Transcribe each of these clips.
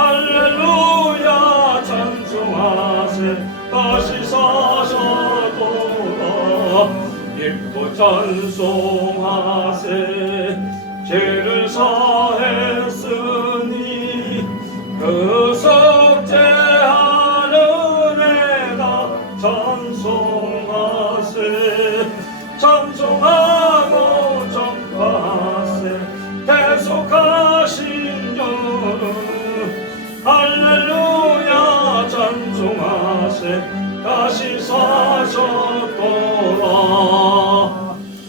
할렐루야 찬송하세 다시 사셨도다 믿고 찬송하세 죄를 사했으니 그 속죄하는 애가 찬송하세 찬송하고 전파하세 계속하신 주 할렐루야 찬송하세 다시 사셨도다.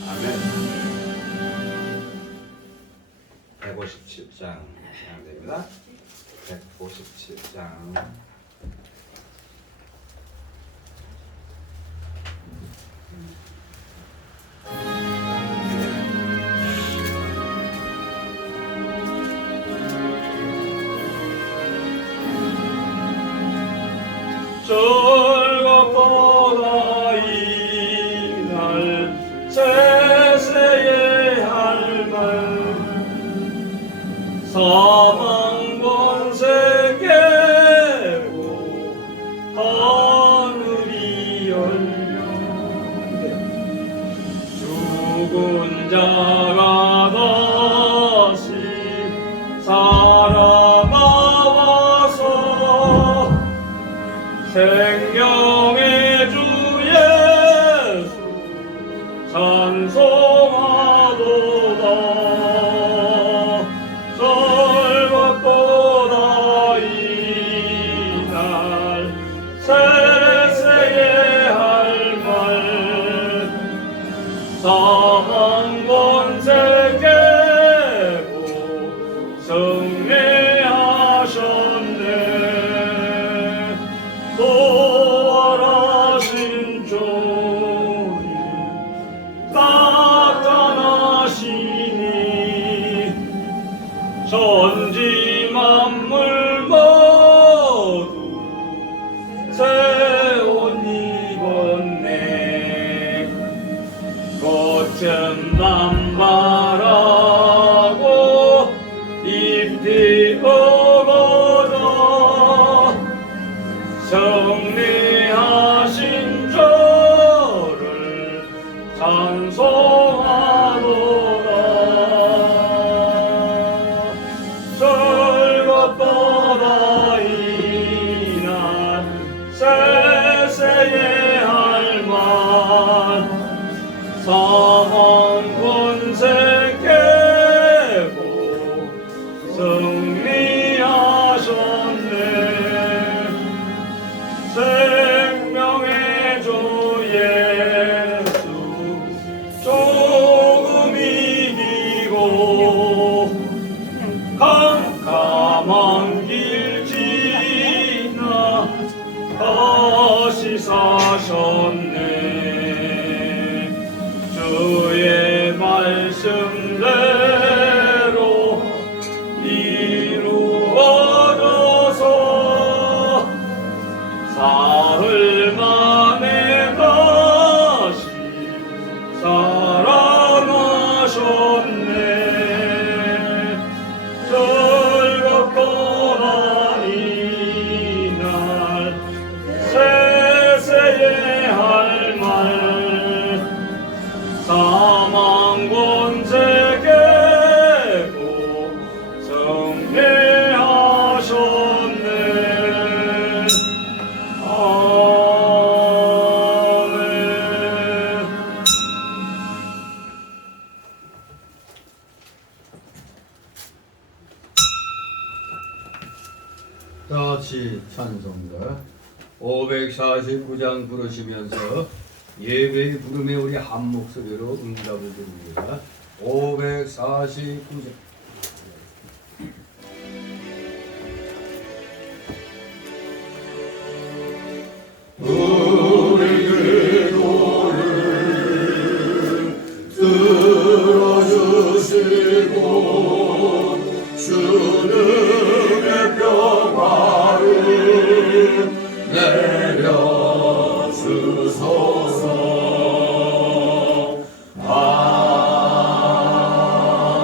아멘. 157장 시작됩니다. 157장 절갑보다 이날 세세의 할말 사망 권세 깨고 하늘이 열려 죽은 자가 다시 살아나와서 생명의 주 예수 찬송하도다. 절박보다 이날 세세의 할말 사망 권세 깨고 승리하셨네. 부활하신 주님 나타나시니 전지 만물 모두 새 옷 입었네. 겉은 반발하고 잎이 어거져 승리하신 주를 찬송하도다. 절갑보다 이날 세세의 할말 사망 권세 깨고 승리하셨네. 생명의 주 예수 조금 이기고 캄캄한 길 지나 다시 사셨네. 주의 말씀대로 이루어져서 사흘 만에 다시 살아나셨네. 절박보다 이날 세세의 할말 사망 권세 깨고 승리하셨네. 다같이 찬송가 549장 부르시면서 예배의 부름에 우리 한 목소리로 응답을 드립니다. 549장 우리 기도를 들어주시고 주님의 평화를 내려주소서.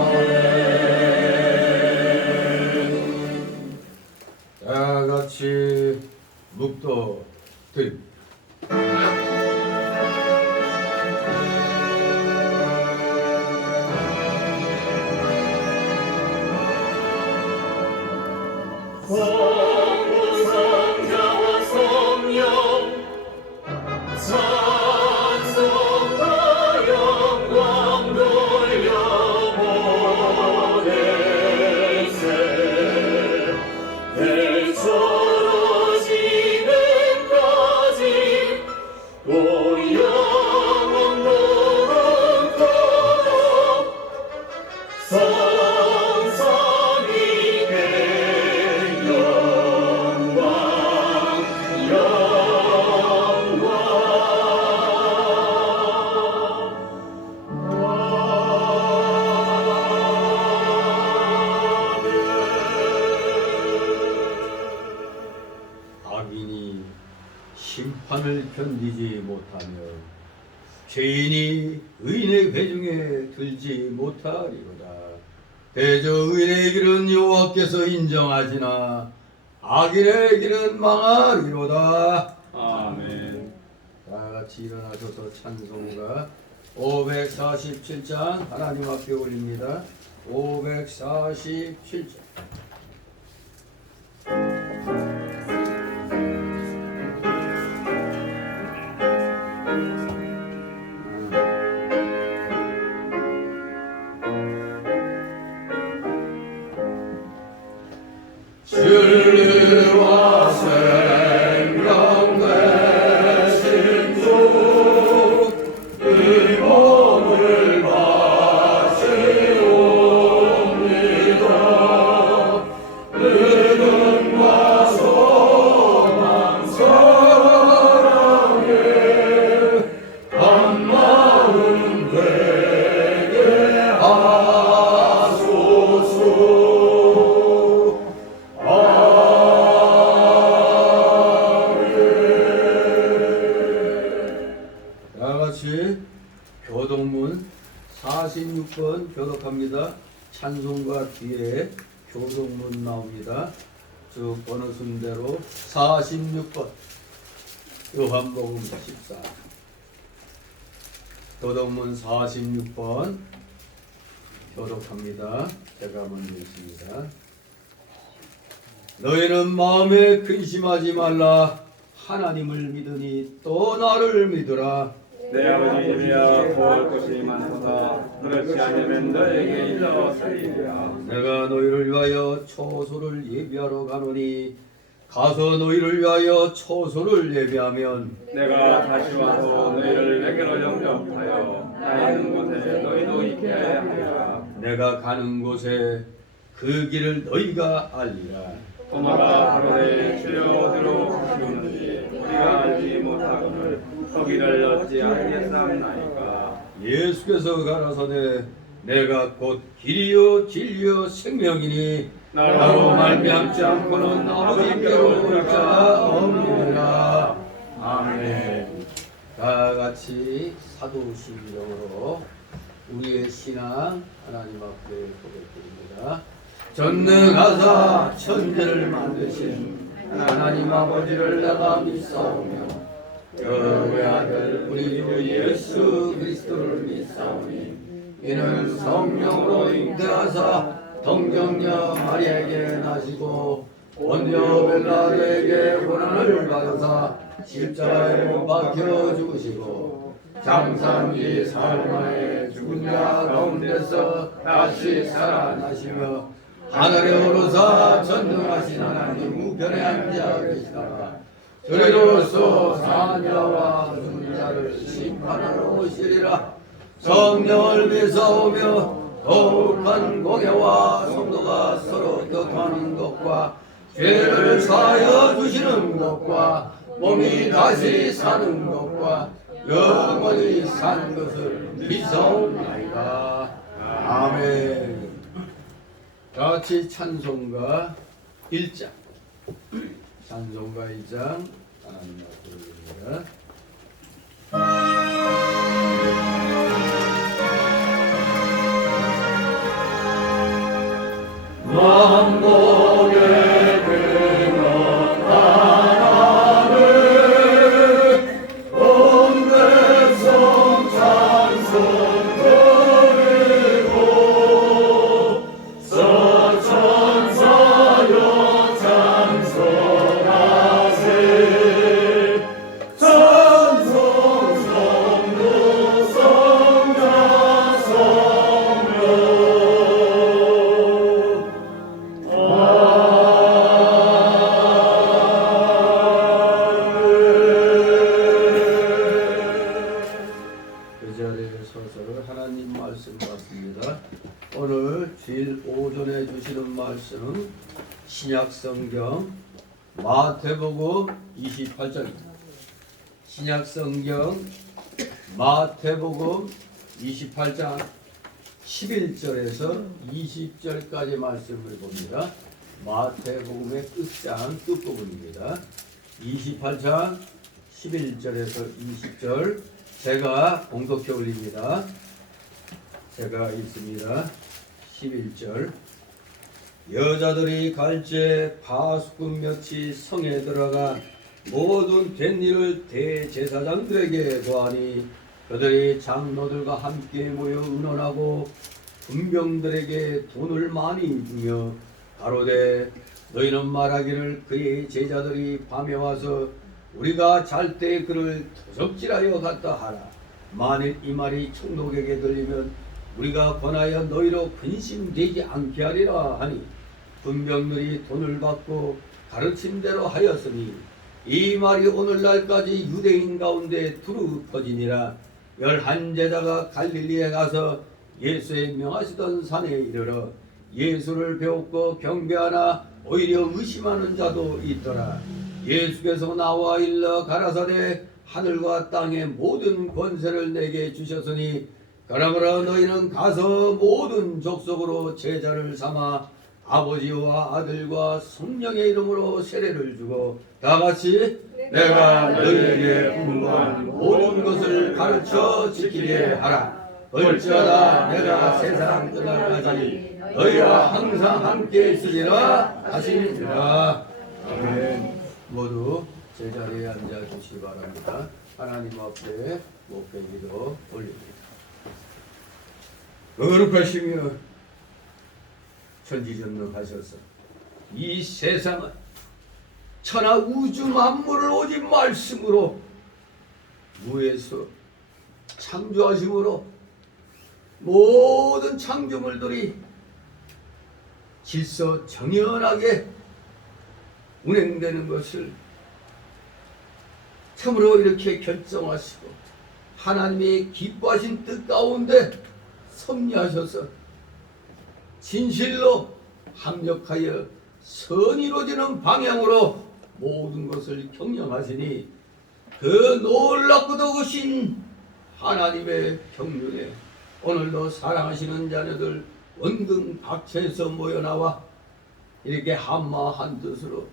아멘. 같이 묵도 드립니다. 성부 성자와 성령 찬송과 영광 돌려보낼세 대처로 지금까지 또 영원토록 성삼위께 영광 악인이 심판을 견디지 못하며 죄인이 의인의 회중에 들지 못하리로다. 대저 의인의 길은 여호와께서 인정하시나 악인의 길은 망하리로다. 아멘. 다 같이 일어나셔서 찬송가 547장 하나님 앞에 올립니다. 547장. 진리와 생명 되신 주, 이 몸을 바치옵니다. 믿음과 소망 사랑에 한 마음 되게 하소서. 다같이 교동문 46번 교독합니다. 찬송가 뒤에 교동문 나옵니다. 쭉 어느 순대로 46번 요한복음 14 교동문 46번 교독합니다. 제가 먼저 읽습니다. 너희는 마음에 근심하지 말라. 하나님을 믿으니 또 나를 믿으라. 내 아버지이야 구할 것이 많도다. 그렇지 않으면 너에게 일러서리라. 내가 너희를 위하여 초소를 예비하러 가노니 가서 너희를 위하여 초소를 예비하면 내가 다시 와서 너희를 내게로 영접하여 나 있는 곳에 너희도 있게 하리라. 내가 가는 곳에 그 길을 너희가 알리라. 도마가 가로되 주여 어디로 가시오는지 우리가 알지 못하거늘 거기를 얻지 아니겠사옵나이까. 예수께서 가라사대 내가 곧 길이요 진리요 생명이니 나로 말미암지 않고는 아버지께로 올 자가 없느니라. 아멘. 다 같이 사도신경으로 우리의 신앙 하나님 앞에 고백드립니다. 전능하사 천지를 만드신 하나님 아버지를 내가 믿사오며 그의 아들 우리 주 예수 그리스도를 믿사오니 이는 성령으로 잉태하사 동정녀 마리아에게 나시고 본디오 빌라도에게 고난을 받으사 십자가에 못 박혀 죽으시고 장사한 지 사흘 만에 죽은 자 가운데서 다시 살아나시며 하늘에 오르사 전능하신 하나님 우편에 앉아 계시다가 저리로서 사는 자와 죽은 자를 심판하러 오시리라. 성령을 믿사오며 거룩한 공예와 성도가 서로 교통하는 것과 죄를 사하여 주시는 것과 몸이 다시 사는 것과 영원히 사는 것을 믿사옵나이다. 아멘. 같이 찬송가 1장 찬송가 1장 하나님 앞에 올립니다. 왕복의 근원 신약성경 마태복음 28장입니다. 신약성경 마태복음 28장 11절에서 20절까지 말씀을 봅니다. 마태복음의 끝장 끝부분입니다. 28장 11절에서 20절 제가 공독해 올립니다. 제가 읽습니다. 11절 여자들이 갈제 파수꾼 몇이 성에 들어가 모든 된 일을 대제사장들에게 고하니 그들이 장로들과 함께 모여 의논하고 군병들에게 돈을 많이 주며 가로되 너희는 말하기를 그의 제자들이 밤에 와서 우리가 잘 때 그를 도적질하여 갔다 하라. 만일 이 말이 총독에게 들리면 우리가 권하여 너희로 근심되지 않게 하리라 하니 군병들이 돈을 받고 가르친 대로 하였으니 이 말이 오늘날까지 유대인 가운데 두루 퍼지니라. 11 제자가 갈릴리에 가서 예수의 명하시던 산에 이르러 예수를 배웠고 경배하나 오히려 의심하는 자도 있더라. 예수께서 나와 일러 가라사대 하늘과 땅의 모든 권세를 내게 주셨으니 그러므로 너희는 가서 모든 족속으로 제자를 삼아 아버지와 아들과 성령의 이름으로 세례를 주고 다같이 내가 너희에게 분부한 모든 것을 가르쳐 지키게 하라. 벌지어다 내가 세상 끝날까지 너희와 항상 함께 있으리라 하시니라. 아멘. 모두 제자리에 앉아 주시기 바랍니다. 하나님 앞에 목회기도 올립니다. 거룩하시며 천지전능하셔서 이 세상은 천하 우주 만물을 오직 말씀으로 무에서 창조하심으로 모든 창조물들이 질서 정연하게 운행되는 것을 참으로 이렇게 결정하시고 하나님의 기뻐하신 뜻 가운데 섭리하셔서 진실로 합력하여 선이 이루어지는 방향으로 모든 것을 경영하시니 그 놀랍고도 크신 하나님의 경륜에 오늘도 사랑하시는 자녀들 원등 각처에서 모여나와 이렇게 한마 한뜻으로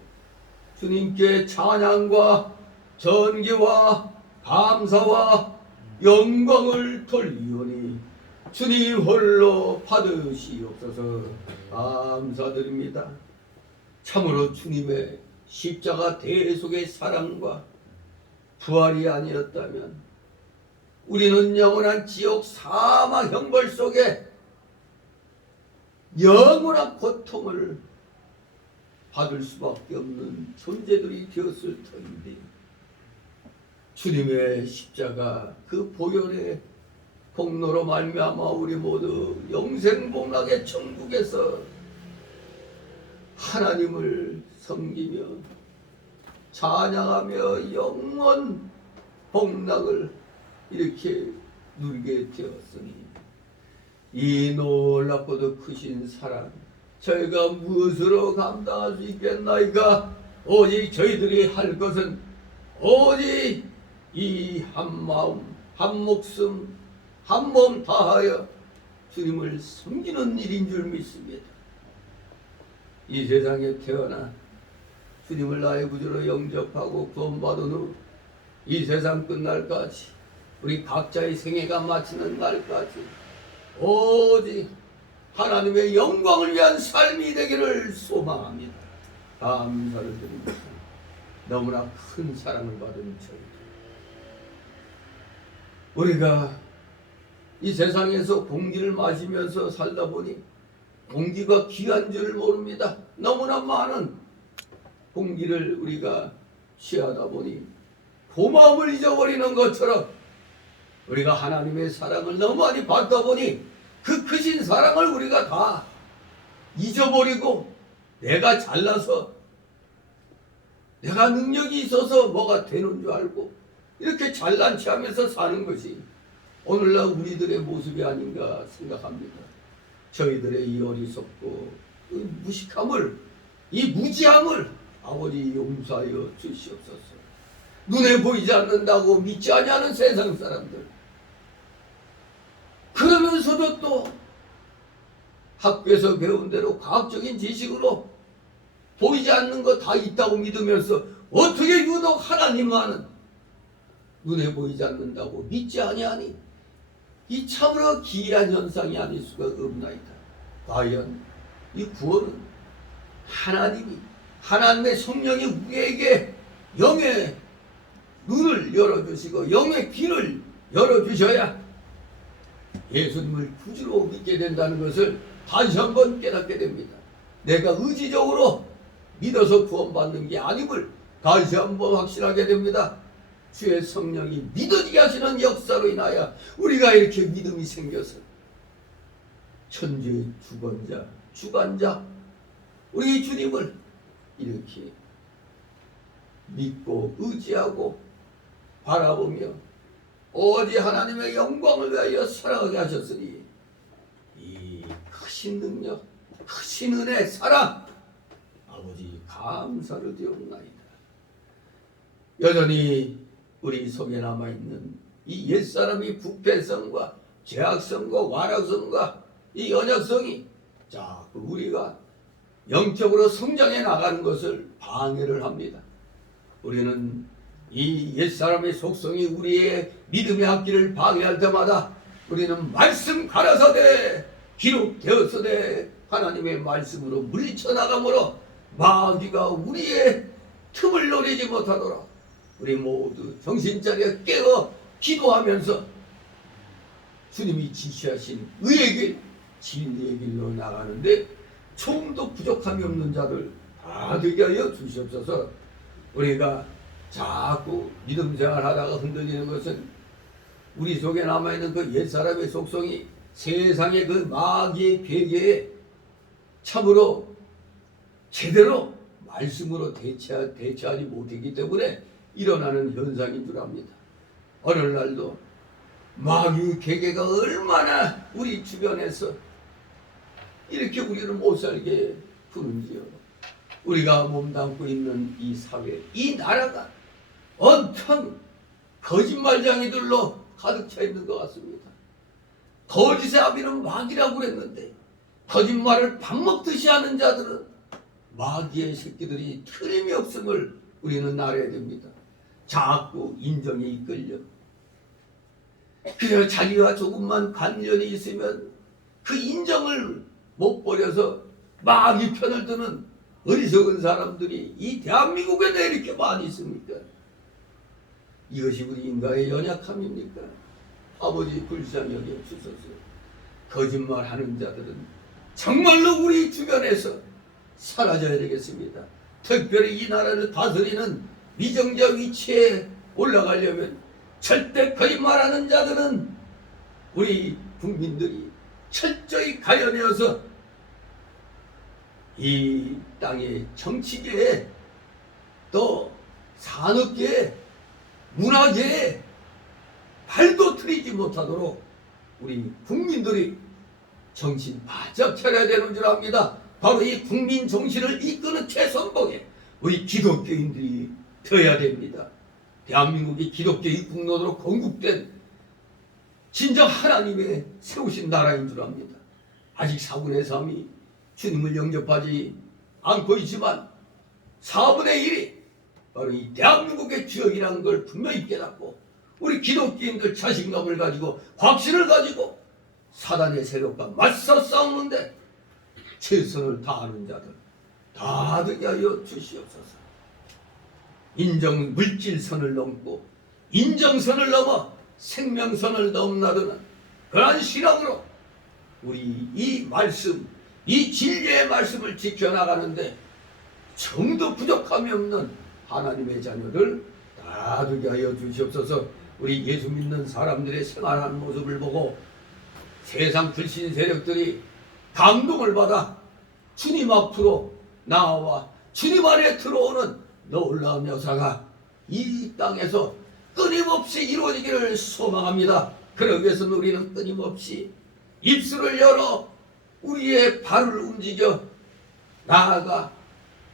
주님께 찬양과 전기와 감사와 영광을 돌리오니 주님 홀로 받으시옵소서. 감사드립니다. 참으로 주님의 십자가 대속의 사랑과 부활이 아니었다면 우리는 영원한 지옥 사막 형벌 속에 영원한 고통을 받을 수밖에 없는 존재들이 되었을 터인데 주님의 십자가 그 보혈의 공로로 말미암아 우리 모두 영생복락의 천국에서 하나님을 섬기며 찬양하며 영원 복락을 이렇게 누리게 되었으니 이 놀랍고도 크신 사랑 저희가 무엇으로 감당할 수 있겠나이까? 오직 저희들이 할 것은 오직 이 한마음 한목숨 한몸 다하여 주님을 섬기는 일인 줄 믿습니다. 이 세상에 태어나 주님을 나의 구주로 영접하고 구원받은 후 이 세상 끝날까지 우리 각자의 생애가 마치는 날까지 오직 하나님의 영광을 위한 삶이 되기를 소망합니다. 감사를 드립니다. 너무나 큰 사랑을 받은 저희들 우리가 이 세상에서 공기를 마시면서 살다 보니 공기가 귀한 줄 모릅니다. 너무나 많은 공기를 우리가 취하다 보니 고마움을 잊어버리는 것처럼 우리가 하나님의 사랑을 너무 많이 받다 보니 그 크신 사랑을 우리가 다 잊어버리고 내가 잘나서 내가 능력이 있어서 뭐가 되는 줄 알고 이렇게 잘난 체하면서 사는 것이 오늘날 우리들의 모습이 아닌가 생각합니다. 저희들의 이 어리석고 이 무식함을 이 무지함을 아버지 용서하여 주시옵소서. 눈에 보이지 않는다고 믿지 아니하는 세상 사람들, 그러면서도 또 학교에서 배운 대로 과학적인 지식으로 보이지 않는 거 다 있다고 믿으면서 어떻게 유독 하나님만은 눈에 보이지 않는다고 믿지 아니하니, 이 참으로 기이한 현상이 아닐 수가 없나이다. 과연 이 구원은 하나님의 성령이 우리에게 영의 눈을 열어주시고 영의 귀를 열어주셔야 예수님을 구주로 믿게 된다는 것을 다시 한번 깨닫게 됩니다. 내가 의지적으로 믿어서 구원받는 게 아님을 다시 한번 확신하게 됩니다. 주의 성령이 믿어지게 하시는 역사로 인하여 우리가 이렇게 믿음이 생겨서 천주의 주권자, 주관자 우리 주님을 이렇게 믿고 의지하고 바라보며 오직 하나님의 영광을 위하여 살아가게 하셨으니 이 크신 능력, 크신 은혜, 사랑 아버지 감사를 드리옵나이다. 여전히 우리 속에 남아있는 이 옛사람의 부패성과 죄악성과 완악성과 이 연약성이 자꾸 우리가 영적으로 성장해 나가는 것을 방해를 합니다. 우리는 이 옛사람의 속성이 우리의 믿음의 앞길을 방해할 때마다 우리는 말씀 가라사대 기록되었으되 하나님의 말씀으로 물리쳐 나가므로 마귀가 우리의 틈을 노리지 못하도록 우리 모두 정신차려 깨어 기도하면서 주님이 지시하신 의의 길, 진리의 길로 나가는데 조금도 부족함이 없는 자들 다 되게 하여 주시옵소서. 우리가 자꾸 믿음 생활하다가 흔들리는 것은 우리 속에 남아있는 그 옛사람의 속성이 세상의 그 마귀의 괴계에 참으로 제대로 말씀으로 대처하지 못했기 때문에 일어나는 현상인 줄 압니다. 어느 날도 마귀의 괴계가 얼마나 우리 주변에서 이렇게 우리를 못 살게 푸는지요. 우리가 몸담고 있는 이 사회, 이 나라가 온통 거짓말쟁이들로 가득 차 있는 것 같습니다. 거짓의 아비는 마귀라고 그랬는데 거짓말을 밥 먹듯이 하는 자들은 마귀의 새끼들이 틀림이 없음을 우리는 알아야 됩니다. 자꾸 인정에 이끌려 그저 자기와 조금만 관련이 있으면 그 인정을 못 버려서 마귀 편을 드는 어리석은 사람들이 이 대한민국에 왜 이렇게 많이 있습니까? 이것이 우리 인간의 연약함입니까? 아버지 불쌍히 여겨주소서. 거짓말하는 자들은 정말로 우리 주변에서 사라져야 되겠습니다. 특별히 이 나라를 다스리는 위정자 위치에 올라가려면 절대 거짓말하는 자들은 우리 국민들이 철저히 가려내어서 이 땅의 정치계에 또 산업계에 문화계에 발도 트이지 못하도록 우리 국민들이 정신 바짝 차려야 되는 줄 압니다. 바로 이 국민 정신을 이끄는 최선봉에 우리 기독교인들이 되어야 됩니다. 대한민국이 기독교의 국론으로 건국된 진정 하나님의 세우신 나라인 줄 압니다. 아직 4분의 3이 주님을 영접하지 않고 있지만 4분의 1이 바로 이 대한민국의 주역이라는 걸 분명히 깨닫고 우리 기독교인들 자신감을 가지고 확신을 가지고 사단의 세력과 맞서 싸우는데 최선을 다하는 자들 다 되게 하여 주시옵소서. 인정 물질선을 넘고 인정선을 넘어 생명선을 넘나드는 그러한 신앙으로 우리 이 말씀, 이 진리의 말씀을 지켜나가는데 정도 부족함이 없는 하나님의 자녀들 다 되게 하여 주시옵소서. 우리 예수 믿는 사람들의 생활하는 모습을 보고 세상 불신 세력들이 감동을 받아 주님 앞으로 나와 주님 안에 들어오는 놀라운 역사가 이 땅에서 끊임없이 이루어지기를 소망합니다. 그러기 위해서는 우리는 끊임없이 입술을 열어 우리의 발을 움직여 나아가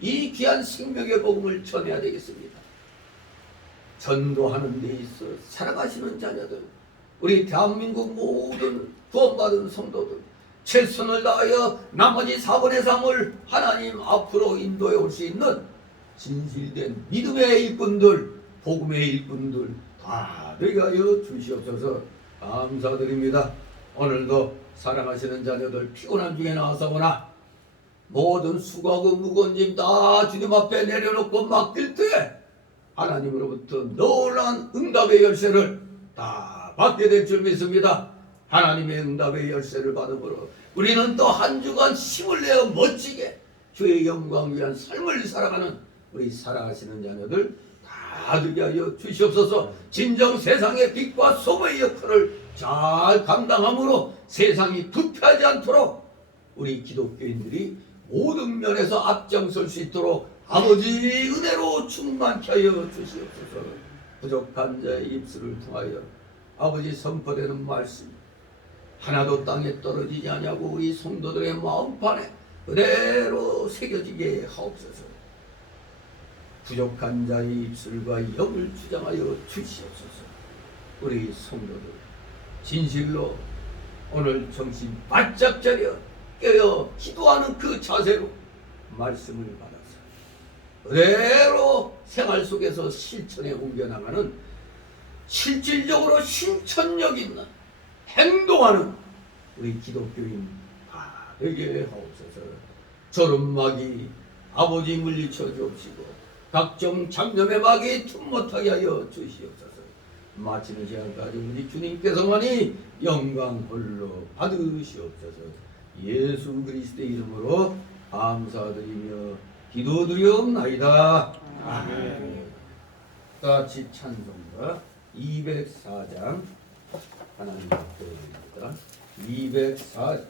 이 귀한 생명의 복음을 전해야 되겠습니다. 전도하는 데 있어 살아가시는 자녀들, 우리 대한민국 모든 구원받은 성도들 최선을 다하여 나머지 4분의 3을 하나님 앞으로 인도해 올 수 있는 진실된 믿음의 일꾼들, 복음의 일꾼들 다 되게 하여 주시옵소서. 감사드립니다. 오늘도 사랑하시는 자녀들 피곤한 중에 나와서거나 모든 수고하고 무거운 짐 다 주님 앞에 내려놓고 맡길 때 하나님으로부터 놀라운 응답의 열쇠를 다 받게 될 줄 믿습니다. 하나님의 응답의 열쇠를 받음으로 우리는 또 한 주간 힘을 내어 멋지게 주의 영광 위한 삶을 살아가는 우리 살아가시는 자녀들 다 되게 하여 주시옵소서. 진정 세상의 빛과 소금의 역할을 잘 감당함으로 세상이 부패하지 않도록 우리 기독교인들이 모든 면에서 앞장설 수 있도록 아버지 은혜로 충만케 하여 주시옵소서. 부족한 자의 입술을 통하여 아버지 선포되는 말씀 하나도 땅에 떨어지지 않냐고 우리 성도들의 마음판에 그대로 새겨지게 하옵소서. 부족한 자의 입술과 영을 주장하여 주시옵소서. 우리 성도들 진실로 오늘 정신 바짝 차려 깨어 기도하는 그 자세로 말씀을 받아서 그대로 생활 속에서 실천에 옮겨나가는 실질적으로 실천력 있는 행동하는 우리 기독교인 다 되게 하옵소서. 저름마귀 아버지 물리쳐 주옵시고 각종 장염의 마귀 틈 못하게 하여 주시옵소서. 마치는 시간까지 우리 주님께서만이 영광 홀로 받으시옵소서. 예수 그리스도의 이름으로 감사드리며 기도드리옵나이다. 아멘. 같이 찬송가 204장 하나님 앞에 드립니다. 204장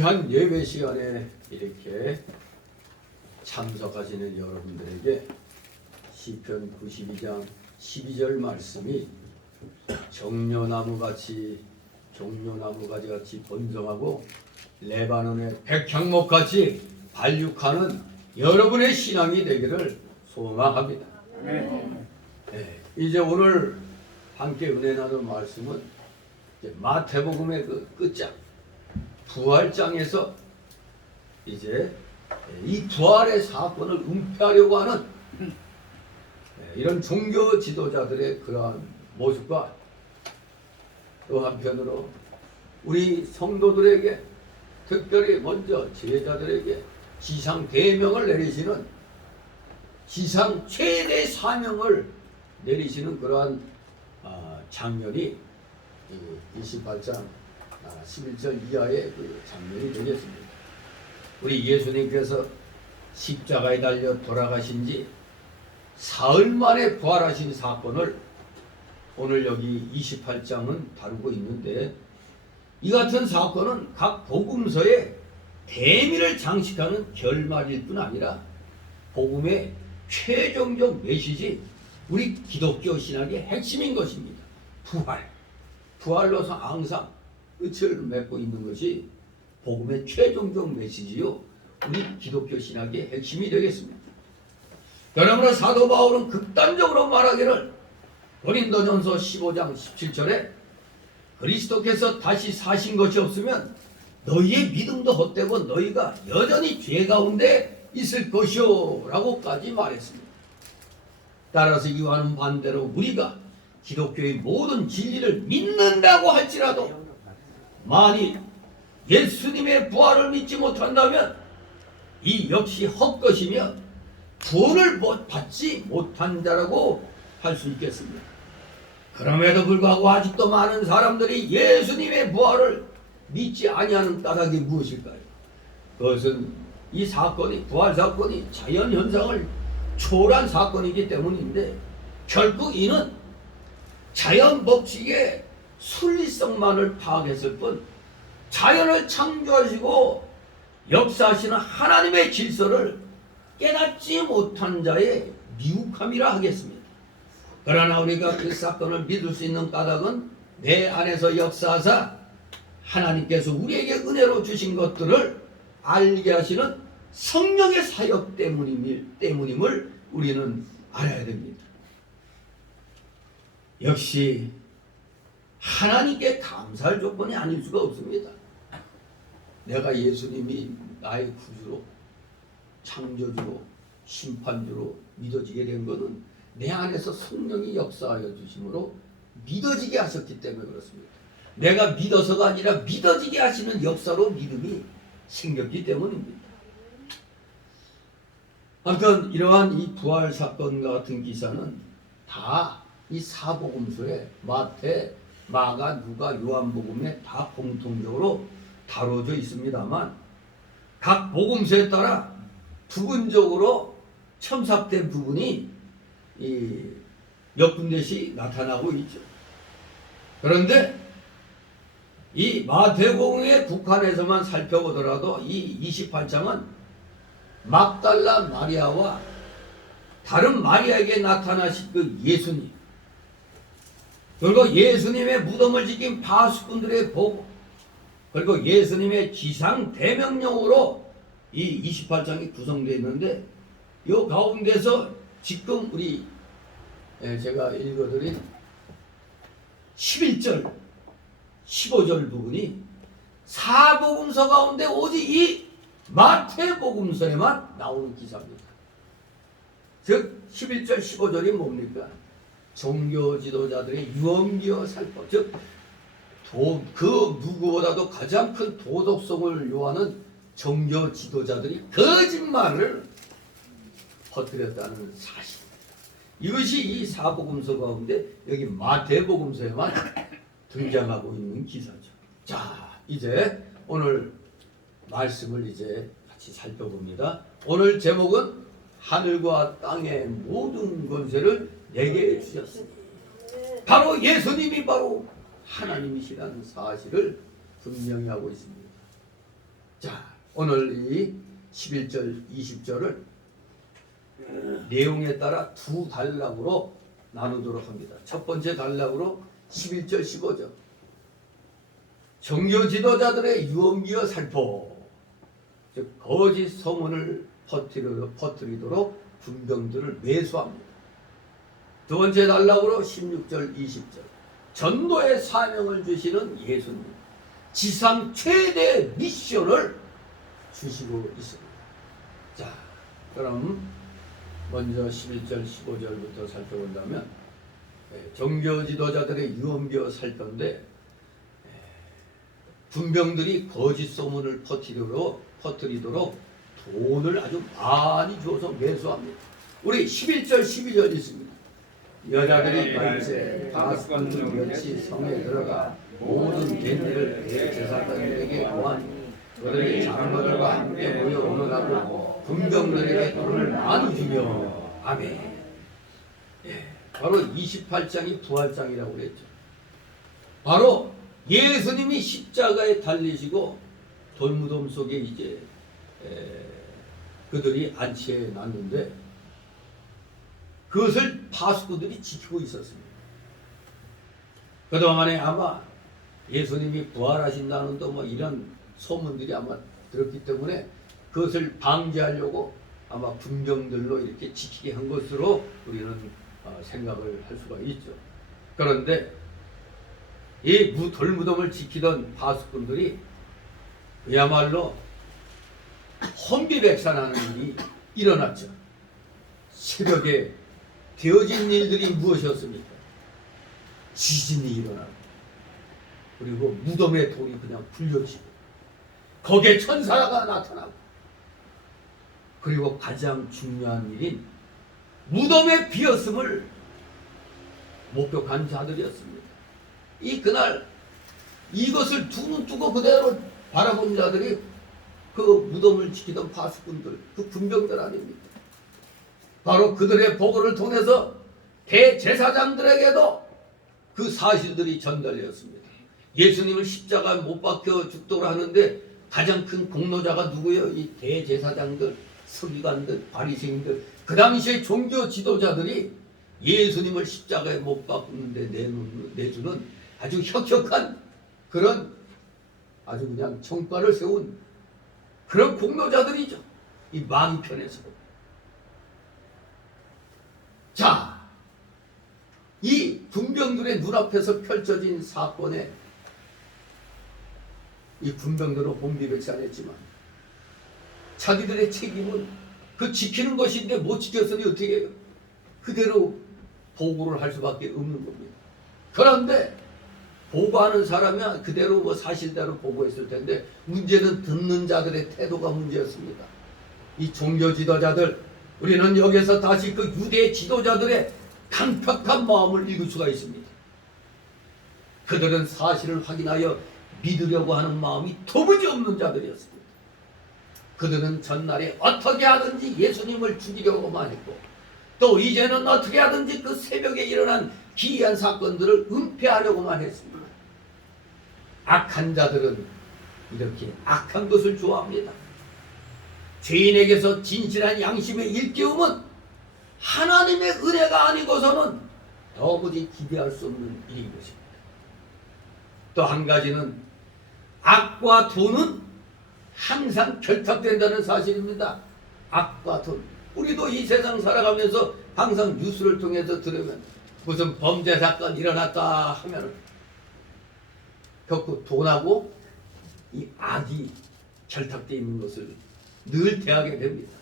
귀한 예배 시간에 이렇게 참석하시는 여러분들에게 시편 92장 12절 말씀이 종려나무같이 같이 번성하고 레바논의 백향목같이 발육하는 여러분의 신앙이 되기를 소망합니다. 네, 이제 오늘 함께 은혜 나눌 말씀은 이제 마태복음의 그 끝장 부활장에서 이제 이 부활의 사건을 은폐하려고 하는 이런 종교 지도자들의 그러한 모습과 또 한편으로 우리 성도들에게 특별히 먼저 제자들에게 지상 대명을 내리시는 지상 최대 사명을 내리시는 그러한 장면이 28장 11절 이하의 그 장면이 되겠습니다. 우리 예수님께서 십자가에 달려 돌아가신 지 사흘 만에 부활하신 사건을 오늘 여기 28장은 다루고 있는데, 이 같은 사건은 각 복음서에 대미를 장식하는 결말일 뿐 아니라 복음의 최종적 메시지, 우리 기독교 신학의 핵심인 것입니다. 부활로서 항상 끝을 맺고 있는 것이 복음의 최종적 메시지요, 우리 기독교 신학의 핵심이 되겠습니다. 그러므로 사도 바울은 극단적으로 말하기를 고린도전서 15장 17절에 그리스도께서 다시 사신 것이 없으면 너희의 믿음도 헛되고 너희가 여전히 죄 가운데 있을 것이오 라고까지 말했습니다. 따라서 이와는 반대로 우리가 기독교의 모든 진리를 믿는다고 할지라도 만일 예수님의 부활을 믿지 못한다면 이 역시 헛것이며 구원을 받지 못한 자라고 할 수 있겠습니다. 그럼에도 불구하고 아직도 많은 사람들이 예수님의 부활을 믿지 아니하는 까닭이 무엇일까요? 그것은 이 사건이, 부활 사건이 자연현상을 초월한 사건이기 때문인데, 결국 이는 자연 법칙의 순리성만을 파악했을 뿐 자연을 창조하시고 역사하시는 하나님의 질서를 깨닫지 못한 자의 미혹함이라 하겠습니다. 그러나 우리가 그 사건을 믿을 수 있는 까닭은 내 안에서 역사하사 하나님께서 우리에게 은혜로 주신 것들을 알게 하시는 성령의 사역 때문임을 우리는 알아야 됩니다. 역시 하나님께 감사할 조건이 아닐 수가 없습니다. 내가 예수님이 나의 구주로, 창조주로, 심판주로 믿어지게 된 것은 내 안에서 성령이 역사하여 주심으로 믿어지게 하셨기 때문에 그렇습니다. 내가 믿어서가 아니라 믿어지게 하시는 역사로 믿음이 생겼기 때문입니다. 아무튼 이러한 이 부활 사건과 같은 기사는 다 이 사복음서에 마태, 마가, 누가, 요한복음에 다 공통적으로 다뤄져 있습니다만 각 복음서에 따라 부분적으로 첨삭된 부분이 몇 군데씩 나타나고 있죠. 그런데 이 마태복음에 국한해서만 살펴보더라도 이 28장은 막달라 마리아와 다른 마리아에게 나타나신 그 예수님, 그리고 예수님의 무덤을 지킨 파수꾼들의 보고, 그리고 예수님의 지상 대명령으로 이 28장이 구성되어 있는데, 이 가운데서 지금 우리 제가 읽어드린 11절 15절 부분이 사복음서 가운데 오직 이 마태복음서에만 나오는 기사입니다. 즉 11절 15절이 뭡니까? 종교 지도자들의 유언기어 살포, 즉 그 누구보다도 가장 큰 도덕성을 요하는 종교 지도자들이 거짓말을 퍼뜨렸다는 사실, 이것이 이 사복음서 가운데 여기 마태복음서에만 등장하고 있는 기사죠. 자, 이제 오늘 말씀을 이제 같이 살펴봅니다. 오늘 제목은 하늘과 땅의 모든 권세를 내게 주셨으니, 바로 예수님이 바로 하나님이시라는 사실을 분명히 하고 있습니다. 자, 오늘 이 11절, 20절을 내용에 따라 두 단락으로 나누도록 합니다. 첫 번째 단락으로 11절, 15절. 종교 지도자들의 유언비어 살포, 즉 거짓 소문을 퍼뜨리도록 군병들을 매수합니다. 두 번째 단락으로 16절, 20절. 전도의 사명을 주시는 예수님, 지상 최대 미션을 주시고 있습니다. 자, 그럼 먼저 11절, 15절부터 살펴본다면 종교 지도자들의 유언비어 살건데 군병들이 거짓 소문을 퍼뜨리도록 돈을 아주 많이 줘서 매수합니다. 우리 11절, 12절 있습니다. 여자들이 발제 파수꾼 같이 성에 들어가 모든 댄디를 대제사장들에게 고하니 그들이 장로들과 함께 모여 오너라고 군병들에게 돈을 많이 주며 아멘. 바로 28장이 부활장이라고 그랬죠. 바로 예수님이 십자가에 달리시고 돌무덤 속에 이제 그들이 안치해 놨는데 그것을 파수꾼들이 지키고 있었습니다. 그동안에 아마 예수님이 부활하신다는 뭐 이런 소문들이 아마 들었기 때문에 그것을 방지하려고 아마 군병들로 이렇게 지키게 한 것으로 우리는 생각을 할 수가 있죠. 그런데 이 돌무덤을 지키던 파수꾼들이 그야말로 혼비백산하는 일이 일어났죠. 새벽에 되어진 일들이 무엇이었습니까? 지진이 일어나고 그리고 무덤의 돌이 그냥 굴려지고 거기에 천사가 나타나고 그리고 가장 중요한 일인 무덤의 비었음을 목격한 자들이었습니다. 그날 이것을 두 눈 뜨고 그대로 바라본 자들이 그 무덤을 지키던 파수꾼들, 그 군병들 아닙니까? 바로 그들의 보고를 통해서 대제사장들에게도 그 사실들이 전달되었습니다. 예수님을 십자가에 못 박혀 죽도록 하는데 가장 큰 공로자가 누구예요? 이 대제사장들, 서기관들, 바리새인들, 그 당시의 종교 지도자들이 예수님을 십자가에 못 박는데 내주는 아주 혁혁한 그런 아주 그냥 성과를 세운 그런 공로자들이죠. 이 망편에서. 자, 이 군병들의 눈앞에서 펼쳐진 사건에 이 군병들은 혼비백산했지만 자기들의 책임은 그 지키는 것인데 못 지켰으니 어떻게 해요? 그대로 보고를 할 수밖에 없는 겁니다. 그런데 보고하는 사람이 그대로 뭐 사실대로 보고했을 텐데 문제는 듣는 자들의 태도가 문제였습니다. 이 종교 지도자들, 우리는 여기서 다시 그 유대 지도자들의 강팍한 마음을 읽을 수가 있습니다. 그들은 사실을 확인하여 믿으려고 하는 마음이 도무지 없는 자들이었습니다. 그들은 전날에 어떻게 하든지 예수님을 죽이려고만 했고 또 이제는 어떻게 하든지 그 새벽에 일어난 기이한 사건들을 은폐하려고만 했습니다. 악한 자들은 이렇게 악한 것을 좋아합니다. 죄인에게서 진실한 양심의 일깨움은 하나님의 은혜가 아니고서는 도무지 기대할 수 없는 일인 것입니다. 또 한 가지는 악과 돈은 항상 결탁된다는 사실입니다. 악과 돈. 우리도 이 세상 살아가면서 항상 뉴스를 통해서 들으면 무슨 범죄 사건 일어났다 하면 결코 돈하고 이 악이 결탁되어 있는 것을 늘 대하게 됩니다.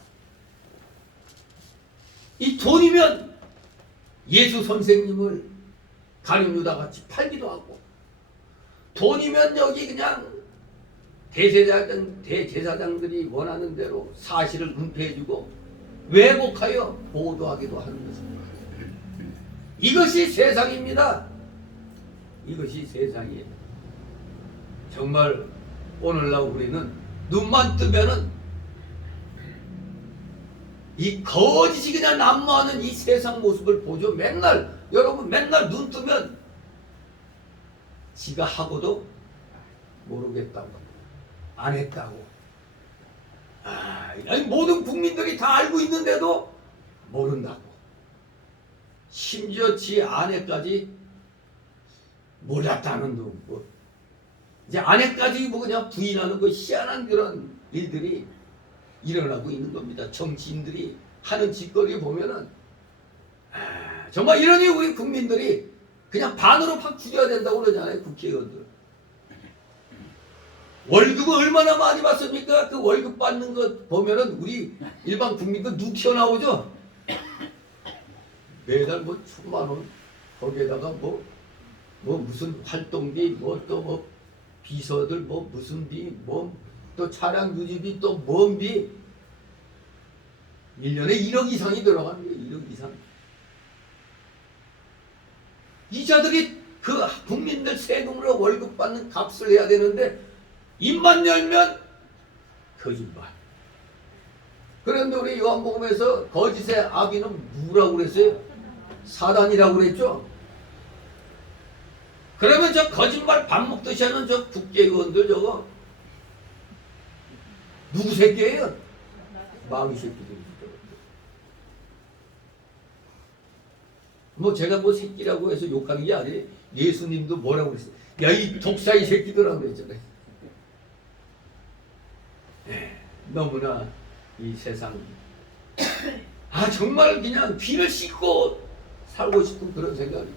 이 돈이면 예수 선생님을 가룟유다 같이 팔기도 하고 돈이면 여기 그냥 대제사장들이 원하는 대로 사실을 은폐해주고 왜곡하여 보도하기도 하는 것입니다. 이것이 세상입니다. 이것이 세상이에요. 정말 오늘날 우리는 눈만 뜨면은 이 거짓이 그냥 난무하는 이 세상 모습을 보죠. 맨날 여러분 맨날 눈 뜨면 지가 하고도 모르겠다고 안 했다고 아니, 모든 국민들이 다 알고 있는데도 모른다고. 심지어 지 아내까지 몰랐다는 둥. 뭐. 이제 아내까지 뭐 그냥 부인하는 그 희한한 그런 일들이 일어나고 있는 겁니다. 정치인들이 하는 짓거리 보면은 정말 이러니 우리 국민들이 그냥 반으로 팍 줄여야 된다고 그러잖아요. 국회의원들. 월급을 얼마나 많이 받습니까? 그 월급 받는 것 보면은 우리 일반 국민들 눈 튀어나오죠? 매달 뭐 1,000만 원, 거기에다가 뭐 무슨 활동비, 뭐 또 뭐 비서들 뭐 무슨 비, 뭐 또 차량 유지비, 또 뭔 비, 1년에 1억 이상이 들어가는 거예요. 1억 이상. 이자들이 그 국민들 세금으로 월급 받는 값을 해야 되는데 입만 열면 거짓말. 그런데 우리 요한복음에서 거짓의 아비는 누구라고 그랬어요? 사단이라고 그랬죠? 그러면 저 거짓말 밥 먹듯이 하는 저 국회의원들 저거 누구 새끼예요? 마귀 새끼들이죠. 뭐 제가 뭐 새끼라고 해서 욕하는 게 아니에요. 예수님도 뭐라고 그랬어요? 야, 이 독사이 새끼들아 그랬잖아요. 너무나 이 세상 정말 그냥 귀를 씻고 살고 싶은 그런 생각이.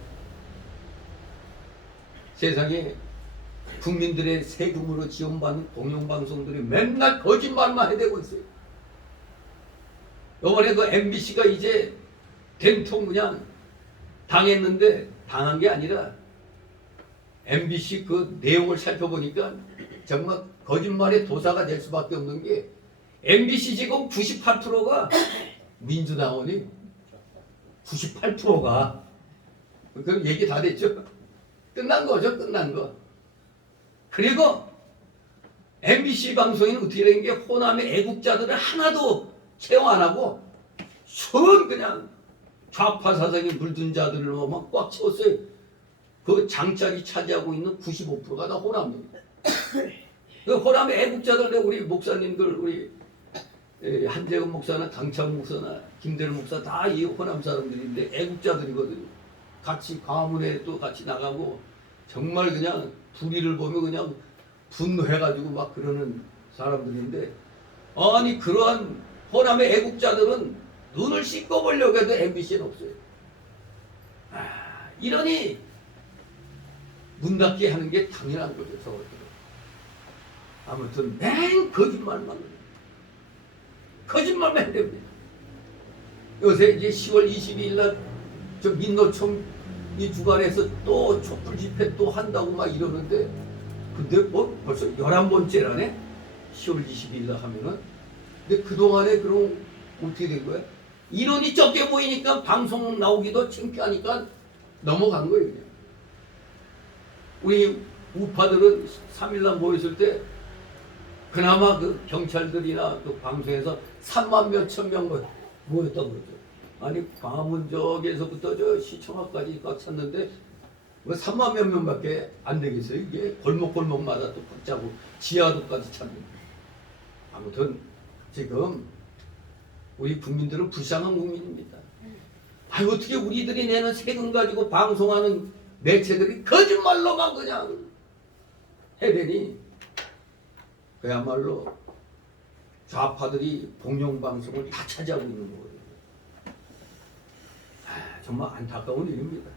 세상에 국민들의 세금으로 지원받는 공영방송들이 맨날 거짓말만 해대고 있어요. 이번에 그 MBC가 이제 된통 그냥 당했는데 당한 게 아니라 MBC 그 내용을 살펴보니까 정말 거짓말의 도사가 될 수밖에 없는 게 MBC 지금 98%가 민주당원이 98%가 그럼 얘기 다 됐죠? 끝난 거죠, 끝난 거. 그리고 MBC 방송에는 어떻게 된 게 호남의 애국자들을 하나도 채용 안 하고 순 그냥 좌파 사상에 물든 자들로 막 꽉 채웠어요. 그 장짝이 차지하고 있는 95%가 다 호남입니다. 그 호남의 애국자들, 우리 목사님들, 우리 한재근 목사나 강창 목사나 김대일 목사 다 이 호남 사람들인데 애국자들이거든요. 같이 가문에 또 같이 나가고 정말 그냥 불의를 보면 그냥 분노해가지고 막 그러는 사람들인데 아니 그러한 호남의 애국자들은 눈을 씻고 보려고 해도 MBC는 없어요. 이러니 문 닫게 하는 게 당연한 거죠. 저것들은. 아무튼 맨 거짓말만 해야 됩니다. 요새 이제 10월 22일 날 저 민노총 이 주관에서 또 촛불 집회 또 한다고 막 이러는데 근데 뭐 벌써 11번째라네? 10월 22일 날 하면은. 근데 그동안에 그럼 어떻게 된 거야? 인원이 적게 보이니까 방송 나오기도 창피하니까 넘어간 거예요. 그냥. 우리 우파들은 3일날 모였을 때 그나마 그 경찰들이나 그 방송에서 3만 몇천 명 모였다고 그러죠. 아니 광화문 저기에서부터 저 시청 앞까지 꽉 찼는데 왜 3만 몇 명밖에 안 되겠어요? 이게 골목골목마다 또 붙잡고 지하도까지 찼는데. 아무튼 지금 우리 국민들은 불쌍한 국민입니다. 어떻게 우리들이 내는 세금 가지고 방송하는 매체들이 거짓말로만 그냥 해대니 그야말로 좌파들이 공영방송을 다 차지하고 있는 거예요. 정말 안타까운 일입니다.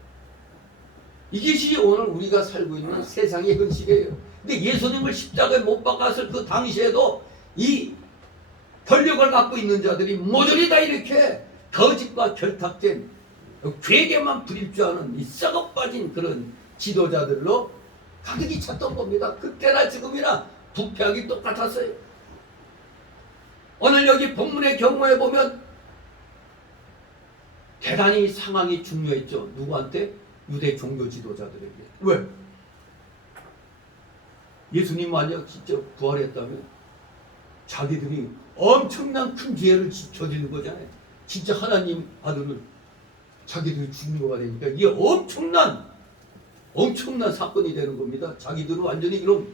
이것이 오늘 우리가 살고 있는 세상의 현실이에요. 근데 예수님을 십자가에 못 박았을 그 당시에도 이 권력을 갖고 있는 자들이 모조리 다 이렇게 거짓과 결탁된 괴계만 부릴 줄 아는 이 썩어 빠진 그런 지도자들로 가득히 찼던 겁니다. 그때나 지금이나 부패하기 똑같았어요. 오늘 여기 본문의 경우에 보면 대단히 상황이 중요했죠. 누구한테? 유대 종교 지도자들에게. 왜? 예수님 만약 진짜 부활했다면 자기들이 엄청난 큰 죄를 저지른 거잖아요. 진짜 하나님 아들을 자기들이 죽인 거가 되니까 이게 엄청난 사건이 되는 겁니다. 자기들은 완전히 그럼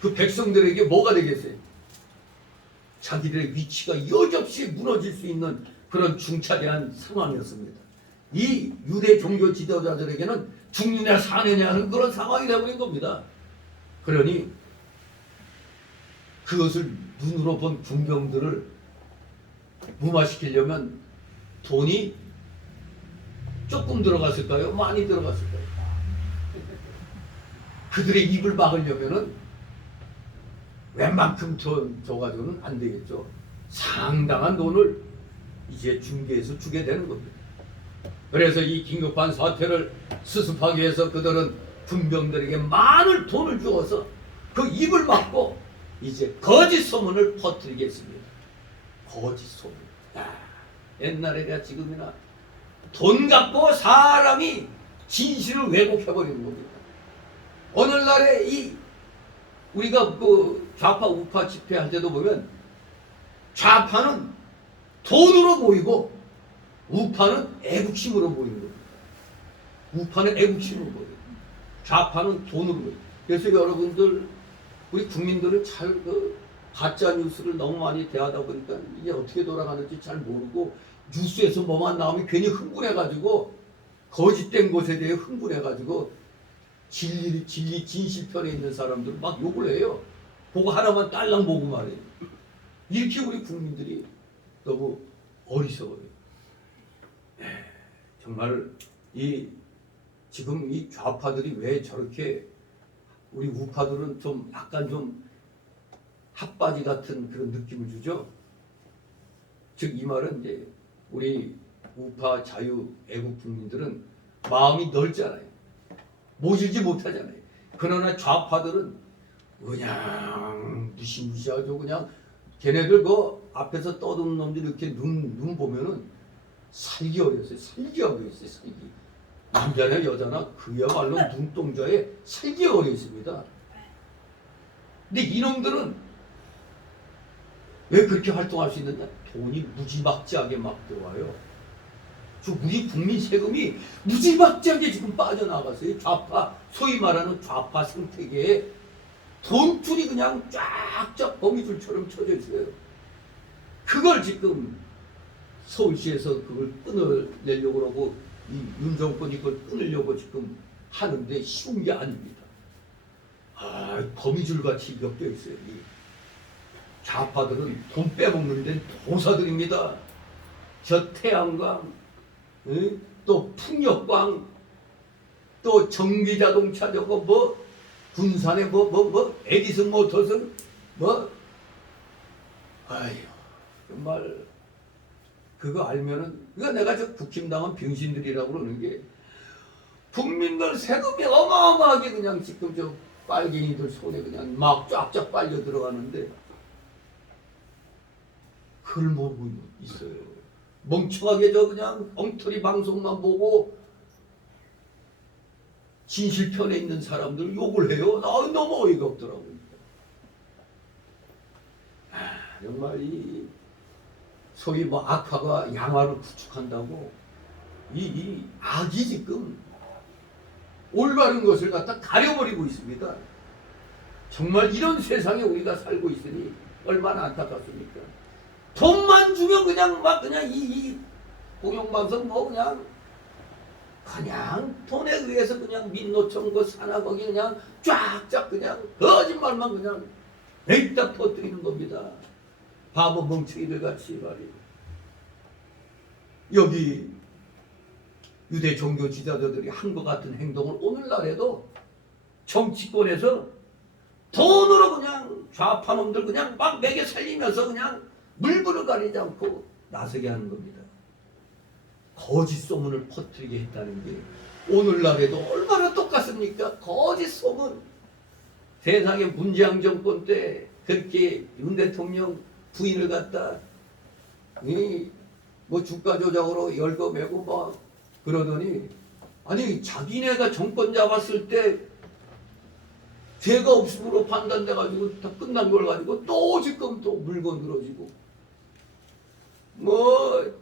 그 백성들에게 뭐가 되겠어요? 자기들의 위치가 여지없이 무너질 수 있는 그런 중차대한 상황이었습니다. 이 유대 종교 지도자들에게는 죽느냐 사느냐 하는 그런 상황이 되어버린 겁니다. 그러니 그것을 눈으로 본 군병들을 무마시키려면 돈이 조금 들어갔을까요? 많이 들어갔을까요? 그들의 입을 막으려면은 웬만큼 줘가지고는 안 되겠죠. 상당한 돈을 이제 중개해서 주게 되는 겁니다. 그래서 이 긴급한 사태를 수습하기 위해서 그들은 군병들에게 많은 돈을 주어서 그 입을 막고 이제 거짓 소문을 퍼뜨리겠습니다. 거짓 소문. 옛날이나 지금이나 돈 갖고 사람이 진실을 왜곡해버리는 겁니다. 오늘날에 이 우리가 그 좌파 우파 집회할 때도 보면 좌파는 돈으로 모이고 우파는 애국심으로 모이는 겁니다. 우파는 애국심으로 모이고 좌파는 돈으로 모이고. 그래서 여러분들 우리 국민들은 잘 그 가짜 뉴스를 너무 많이 대하다 보니까 이게 어떻게 돌아가는지 잘 모르고 뉴스에서 뭐만 나오면 괜히 흥분해가지고 거짓된 것에 대해 흥분해가지고 진실편에 있는 사람들은 막 욕을 해요. 그거 하나만 딸랑 보고 말해요. 이렇게 우리 국민들이 너무 어리석어요. 정말 지금 이 좌파들이 왜 저렇게 우리 우파들은 좀 약간 좀 핫바지 같은 그런 느낌을 주죠. 즉 이 말은 이제 우리 우파 자유 애국 국민들은 마음이 넓잖아요. 모질지 못하잖아요. 그러나 좌파들은 그냥 무시무시하죠. 그냥 걔네들 그 앞에서 떠드는 놈들 이렇게 눈 보면은 살기 어렸어요. 살기 어렸어요. 살기. 남자나 여자나 그야말로 눈동자에 살기 어렸습니다. 근데 이놈들은 왜 그렇게 활동할 수 있느냐? 돈이 무지막지하게 막 들어와요. 우리 국민 세금이 무지막지하게 지금 빠져나갔어요. 좌파, 소위 말하는 좌파 생태계에 돈줄이 그냥 쫙쫙 거미줄처럼 쳐져 있어요. 그걸 지금 서울시에서 그걸 끊어내려고 그러고 이 윤정권이 그걸 끊으려고 지금 하는데 쉬운 게 아닙니다. 거미줄같이 엮여 있어요. 이 좌파들은 돈 빼먹는 데는 도사들입니다. 저 태양광, 또 풍력광, 또 전기자동차 저거 뭐 군산에 에디슨 모터스 아유 정말 그거 알면은 이거 내가 저 국힘당한 병신들이라고 그러는 게 국민들 세금이 어마어마하게 그냥 지금 저 빨갱이들 손에 그냥 막 쫙쫙 빨려 들어가는데 그걸 모르고 있어요. 멍청하게 저 그냥 엉터리 방송만 보고 진실편에 있는 사람들 욕을 해요. 너무 어이가 없더라고요. 정말 이 소위 뭐 악화가 양화를 구축한다고 이 악이 지금 올바른 것을 갖다 가려버리고 있습니다. 정말 이런 세상에 우리가 살고 있으니 얼마나 안타깝습니까? 돈만 주면 그냥 막 그냥 이 공영방송 뭐 그냥 돈에 의해서 그냥 민노총 그 산하 거기 그냥 쫙쫙 그냥 거짓말만 그냥 냅다 퍼뜨리는 겁니다. 바보 멍청이들 같이 말이에요. 여기 유대 종교 지도자들이 한 것 같은 행동을 오늘날에도 정치권에서 돈으로 그냥 좌파놈들 그냥 막 매개 살리면서 그냥 물불을 가리지 않고 나서게 하는 겁니다. 거짓 소문을 퍼뜨리게 했다는 게 오늘날에도 얼마나 똑같습니까? 거짓 소문. 세상에 문재인 정권 때 그렇게 윤 대통령 부인을 갖다 뭐 주가 조작으로 열거매고 막 그러더니 아니 자기네가 정권 잡았을 때 죄가 없음으로 판단돼 가지고 다 끝난 걸 가지고 또 지금 또 물건 늘어지고 뭐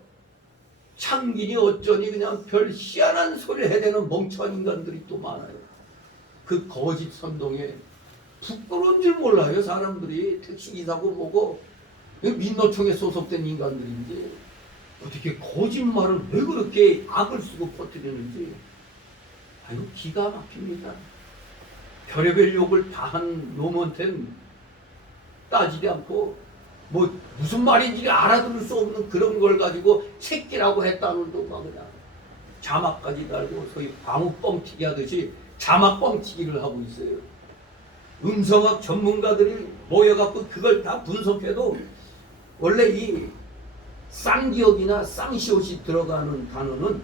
창기니 어쩌니 그냥 별 희한한 소리를 해대는 멍청한 인간들이 또 많아요. 그 거짓 선동에 부끄러운 줄 몰라요. 사람들이 택시기사고 보고 민노총에 소속된 인간들인지 어떻게 거짓말을 왜 그렇게 악을 쓰고 퍼뜨리는지 아유 기가 막힙니다. 별의별 욕을 다 한 놈한테는 따지지 않고 뭐 무슨 말인지 알아들을 수 없는 그런 걸 가지고 새끼라고 했다는 놈만 그냥 자막까지 달고 소위 광우 뻥튀기 하듯이 자막 뻥튀기를 하고 있어요. 음성학 전문가들이 모여갖고 그걸 다 분석해도 원래 이 쌍기역이나 쌍시옷이 들어가는 단어는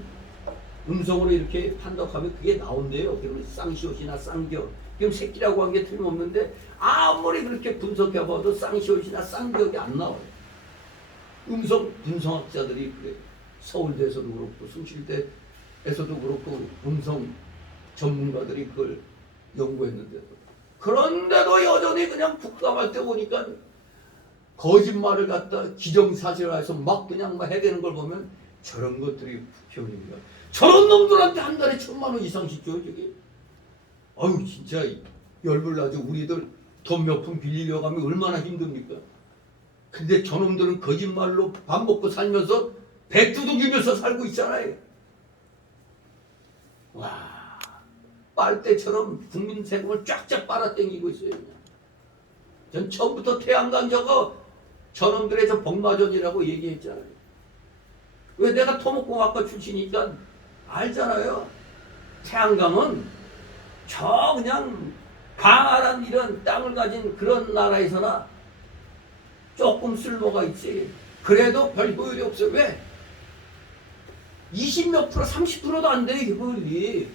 음성으로 이렇게 판독하면 그게 나온대요. 그러면 쌍시옷이나 쌍기역. 그럼 새끼라고 한 게 틀림없는데 아무리 그렇게 분석해봐도 쌍시옷이나 쌍기역이 안 나와요. 음성 분석학자들이 그래. 서울대에서도 그렇고 숭실대에서도 그렇고 음성 전문가들이 그걸 연구했는데도 그런데도 여전히 그냥 국감할 때 보니까 거짓말을 갖다 기정사실화해서 막 그냥 막 해대는 걸 보면 저런 것들이 국회의원입니다. 저런 놈들한테 한 달에 1,000만 원 이상씩 줘요 저기. 아유 진짜 열불나죠. 우리들 돈 몇 푼 빌리려고 하면 얼마나 힘듭니까. 근데 저놈들은 거짓말로 밥 먹고 살면서 배 두둥기면서 살고 있잖아요. 와 빨대처럼 국민 세금을 쫙쫙 빨아당기고 있어요. 그냥. 전 처음부터 태양광 저놈들의 저 복마전이라고 얘기했잖아요. 왜 내가 토목공학과 출신이니까 알잖아요. 태양광은 저 그냥 강활한 이런 땅을 가진 그런 나라에서나 조금 쓸모가 있지. 그래도 별 효율이 없어요. 왜? 20몇 프로, 30%도 안 돼, 효율이.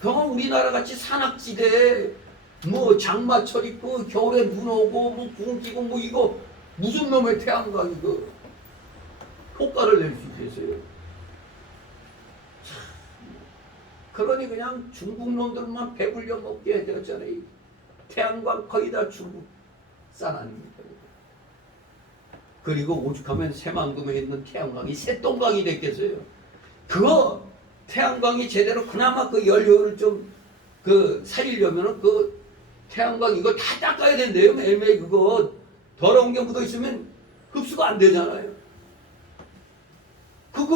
그건 우리나라 같이 산악지대에 뭐 장마철 있고 겨울에 눈 오고 뭐 구름 끼고 뭐 이거 무슨 놈의 태양광 이거 효과를 낼 수 있겠어요. 그러니 그냥 중국 놈들만 배불려 먹게 해야 되잖아요. 태양광 거의 다 중국 산 아닙니까? 그리고 오죽하면 새만금에 있는 태양광이 새똥광이 됐겠어요. 그거 태양광이 제대로 그나마 그 연료를 좀 그 살리려면은 그 태양광 이거 다 닦아야 된대요. 매일매일 그거 더러운 게 묻어 있으면 흡수가 안 되잖아요. 그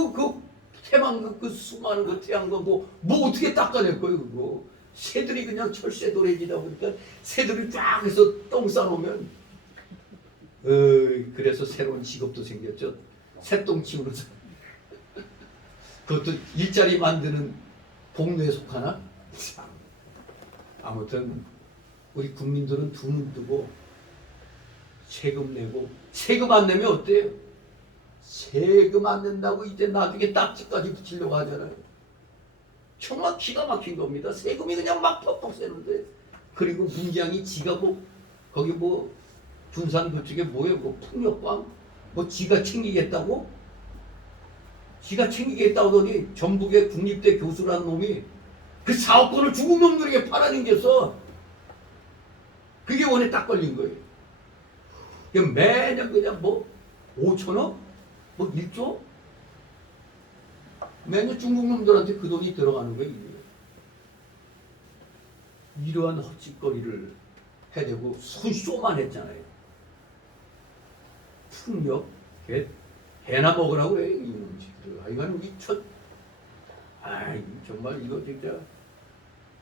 태양광 그 수많은 그 태양광 뭐 어떻게 닦아낼 거예요 그거. 새들이 그냥 철새 도래지다 보니까 새들이 쫙 해서 똥 싸놓으면 그래서 새로운 직업도 생겼죠. 새똥 치우는 사람. 그것도 일자리 만드는 복로에 속하나? 참. 아무튼 우리 국민들은 두 눈 뜨고 세금 내고 세금 안 내면 어때요? 세금 안 낸다고 이제 나중에 딱지까지 붙이려고 하잖아요. 정말 기가 막힌 겁니다. 세금이 그냥 막 퍽퍽 새는데 그리고 문장이 지가 뭐 거기 뭐 군산 그쪽에 뭐예요? 뭐 풍력광? 뭐 지가 챙기겠다고? 지가 챙기겠다고 하더니 전북의 국립대 교수라는 놈이 그 사업권을 중국 놈들에게 팔아넘겼어. 그게 원에 딱 걸린 거예요. 매년 그냥 뭐 5천억? 뭐 1조? 매년 중국 놈들한테 그 돈이 들어가는 거예요. 이러한 헛짓거리를 해대고 손쇼만 했잖아요. 풍력, 개나 먹으라고 그래. 이놈 새끼들. 하여간 정말 이거 진짜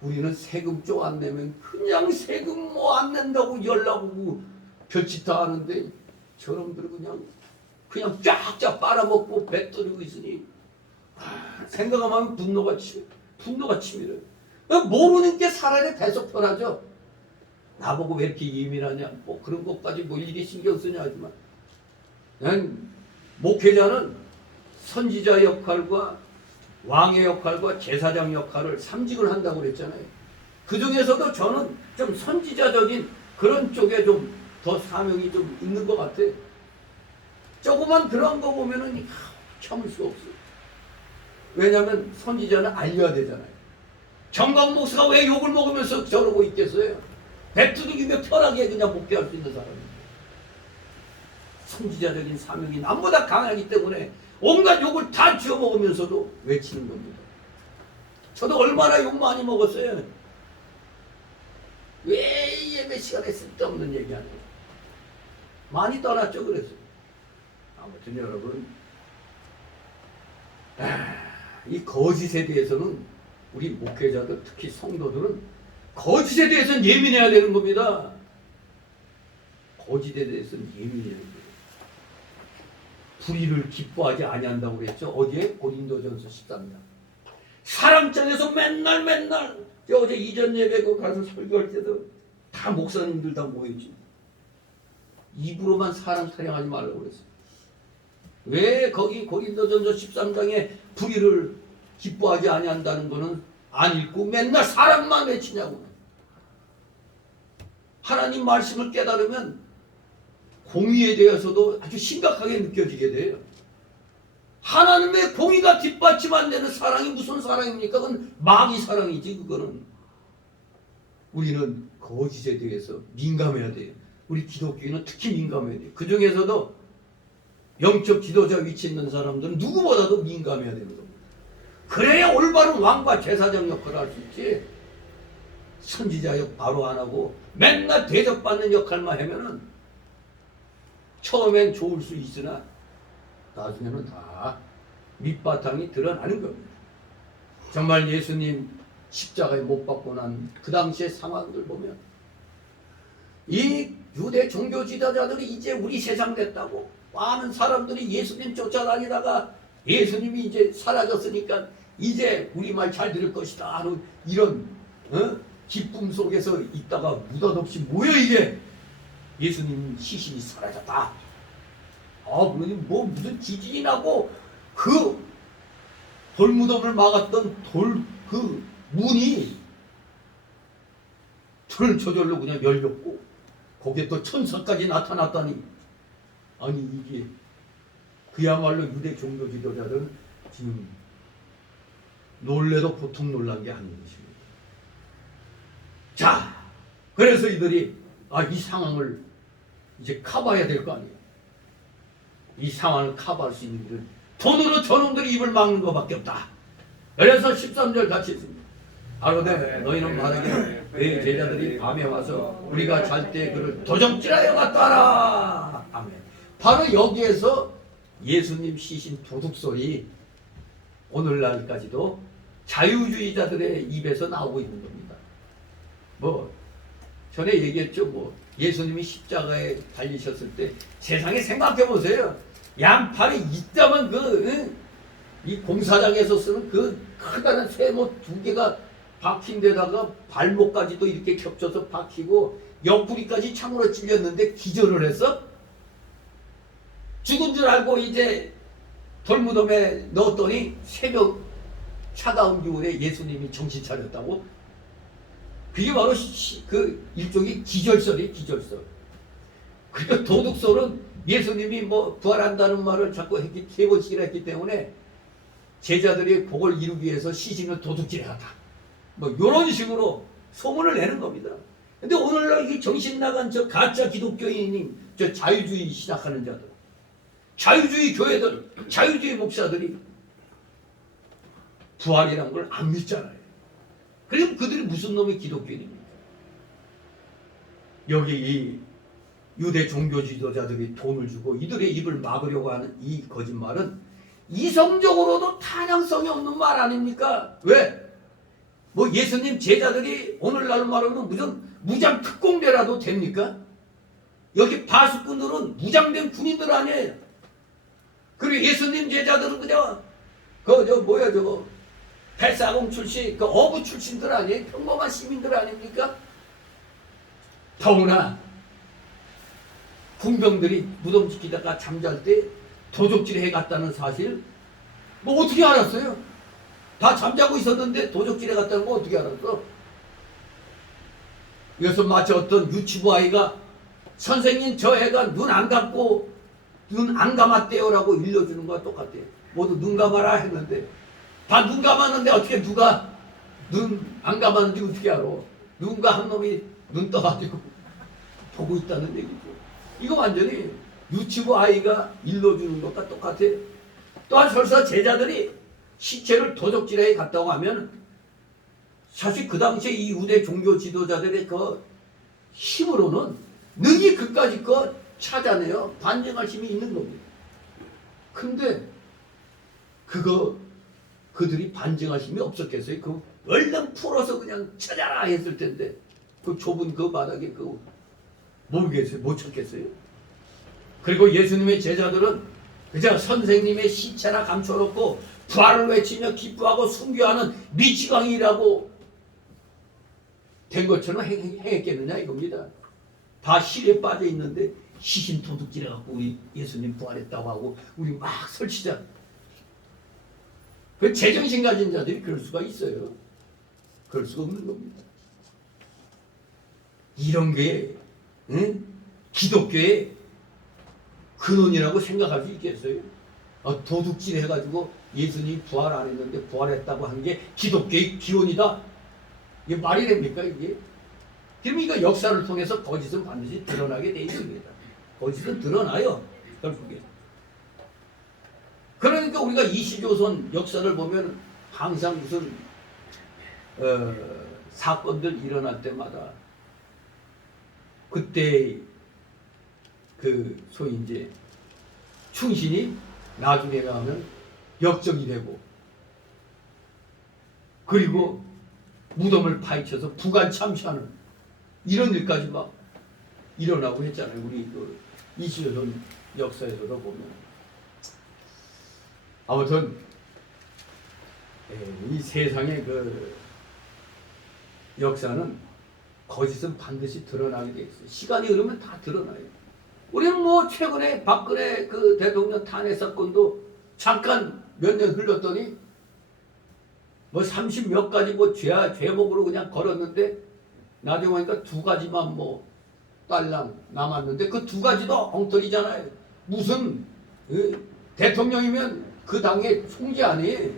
우리는 세금 쪽 안 내면 그냥 세금 뭐 안 낸다고 연락 오고 별짓 다 하는데 저놈들 그냥 쫙쫙 빨아먹고 뱉어리고 있으니 생각하면 분노가 치밀어. 모르는 게 사람의 배속 편하죠. 나보고 왜 이렇게 예민하냐 뭐 그런 것까지 뭐 일일이 신경 쓰냐 하지만 난 목회자는 선지자 역할과 왕의 역할과 제사장 역할을 삼직을 한다고 그랬잖아요. 그 중에서도 저는 좀 선지자적인 그런 쪽에 좀 더 사명이 좀 있는 것 같아요. 조그만 그런 거 보면은 참을 수가 없어요. 왜냐하면 선지자는 알려야 되잖아요. 정강 목사가 왜 욕을 먹으면서 저러고 있겠어요? 배투두기며 편하게 그냥 목회할 수 있는 사람입니다. 선지자적인 사명이 남보다 강하기 때문에 온갖 욕을 다 쥐어 먹으면서도 외치는 겁니다. 저도 얼마나 욕 많이 먹었어요. 왜 예배 시간에 쓸데없는 얘기하냐. 많이 떠났죠. 그래서 아무튼 여러분, 이 거짓에 대해서는 우리 목회자들, 특히 성도들은 거짓에 대해서는 예민해야 되는 겁니다. 거짓에 대해서는 예민해야 돼요. 불의를 기뻐하지 아니한다고 그랬죠. 어디에? 고린도전서 13장. 사랑장에서 맨날 저 어제 이전 예배 가서 설교할 때도 다 목사님들 다 모였지. 입으로만 사람 사랑하지 말라고 그랬어요. 왜 거기 고린도전서 13장에 불의를 기뻐하지 아니한다는 거는 안 읽고 맨날 사랑만 외치냐고. 하나님 말씀을 깨달으면 공의에 대해서도 아주 심각하게 느껴지게 돼요. 하나님의 공의가 뒷받침 안 되는 사랑이 무슨 사랑입니까? 그건 마귀 사랑이지. 그거는 우리는 거짓에 대해서 민감해야 돼요. 우리 기독교인은 특히 민감해야 돼요. 그 중에서도 영적 지도자 위치 있는 사람들은 누구보다도 민감해야 되는 겁니다. 그래야 올바른 왕과 제사장 역할을 할 수 있지. 선지자 역 바로 안 하고 맨날 대접받는 역할만 하면은 처음엔 좋을 수 있으나 나중에는 다 밑바탕이 드러나는 겁니다. 정말 예수님 십자가에 못 박고 난 그 당시의 상황들 보면 이 유대 종교 지도자들이 이제 우리 세상 됐다고 많은 사람들이 예수님 쫓아다니다가 예수님이 이제 사라졌으니까 이제 우리 말 잘 들을 것이다 하는 이런 기쁨 속에서 있다가 무덧없이 뭐야 이게 예수님 시신이 사라졌다. 그러니 뭐 무슨 지진이 나고 그 돌무덤을 막았던 그 문이 저절로 그냥 열렸고 거기에 또 천사까지 나타났다니. 아니 이게 그야말로 유대 종교 지도자들은 지금 놀래도 보통 놀란 게 아닌 것입니다. 자, 그래서 이들이 이 상황을 이제 커버해야 될 거 아니에요. 이 상황을 커버할 수 있는 일은 돈으로 저놈들이 입을 막는 것밖에 없다. 그래서 13절 같이 있습니다. 아로되 너희는 말하기를 내 제자들이 밤에 와서 우리가 잘 때 그를 도적질하여 갔다라. 아멘. 바로 여기에서 예수님 시신 도둑소리 오늘날까지도 자유주의자들의 입에서 나오고 있는 겁니다. 뭐 전에 얘기했죠. 뭐 예수님이 십자가에 달리셨을 때 세상에 생각해 보세요. 양팔이 있다면 이 공사장에서 쓰는 그 크다란 쇠못 2개가 박힌 데다가 발목까지도 이렇게 겹쳐서 박히고 옆구리까지 창으로 찔렸는데 기절을 했어? 죽은 줄 알고 이제 돌무덤에 넣었더니 새벽 차가운 기운에 예수님이 정신 차렸다고? 그게 바로 그 일종의 기절설이에요. 기절설. 그러니까 도둑설은 예수님이 뭐 부활한다는 말을 자꾸 3번씩이나 했기 때문에 제자들이 그걸 이루기 위해서 시신을 도둑질해 갔다. 뭐 이런 식으로 소문을 내는 겁니다. 근데 오늘날 이 정신 나간 저 가짜 기독교인이 저 자유주의 시작하는 자들, 자유주의 교회들, 자유주의 목사들이 부활이란 걸 안 믿잖아요. 그럼 그들이 무슨 놈의 기독교인입니까? 여기 이 유대 종교 지도자들이 돈을 주고 이들의 입을 막으려고 하는 이 거짓말은 이성적으로도 타당성이 없는 말 아닙니까? 왜? 뭐 예수님 제자들이 오늘날 말하면 무슨 무장 특공대라도 됩니까? 여기 바수꾼들은 무장된 군인들 아니에요. 그리고 예수님 제자들은 그냥 벨사공 출신, 어부 출신들 아니에요? 평범한 시민들 아닙니까? 더구나 군병들이 무덤 지키다가 잠잘 때 도적질 해갔다는 사실 뭐 어떻게 알았어요? 다 잠자고 있었는데 도적질 해갔다는 거 어떻게 알았어? 그래서 마치 어떤 유치부 아이가 선생님 저 애가 눈 안 감고 눈 안 감았대요라고 일러주는 거와 똑같아요. 모두 눈 감아라 했는데 다 눈 감았는데 어떻게 누가 눈 안 감았는지 어떻게 알아? 누군가 한 놈이 눈 떠가지고 보고 있다는 얘기죠. 이거 완전히 유치부 아이가 일러주는 것과 똑같아요. 또한 설사 제자들이 시체를 도적질에 갔다고 하면 사실 그 당시에 이 유대 종교 지도자들의 그 힘으로는 능히 그까지 찾아내요. 반증할 힘이 있는 겁니다. 근데 그들이 반증할 힘이 없었겠어요? 그 얼른 풀어서 그냥 찾아라 했을 텐데 그 좁은 그 바닥에 그 모르겠어요? 못 찾겠어요? 그리고 예수님의 제자들은 그저 선생님의 시체나 감춰놓고 부활을 외치며 기뻐하고 순교하는 미치광이라고 된 것처럼 행했겠느냐 이겁니다. 다 실에 빠져 있는데 시신 도둑질해 갖고 우리 예수님 부활했다고 하고 우리 막 설치자. 그 제정신 가진 자들이 그럴 수가 있어요. 그럴 수가 없는 겁니다. 이런 게 기독교의 근원이라고 생각할 수 있겠어요? 도둑질 해가지고 예수님이 부활 안 했는데 부활했다고 한 게 기독교의 기원이다? 이게 말이 됩니까 이게? 그럼 이거 역사를 통해서 거짓은 반드시 드러나게 돼 있습니다. 거짓은 드러나요 결국에. 그러니까 우리가 이시조선 역사를 보면 항상 무슨 사건들 일어날 때마다 그때 그 소위 이제 충신이 나중에 가면 역적이 되고 그리고 무덤을 파헤쳐서 부관 참시하는 이런 일까지 막 일어나고 했잖아요. 우리 그 이시조선 역사에서도 보면. 아무튼 이 세상의 그 역사는 거짓은 반드시 드러나게 돼 있어요. 시간이 흐르면 다 드러나요. 우리는 뭐 최근에 박근혜 그 대통령 탄핵 사건도 잠깐 몇 년 흘렀더니 뭐 30몇 가지 뭐 죄목으로 그냥 걸었는데 나중에 보니까 2가지만 뭐 딸랑 남았는데 그 2가지도 엉터리잖아요. 무슨 대통령이면 그 당의 총재 아니에요.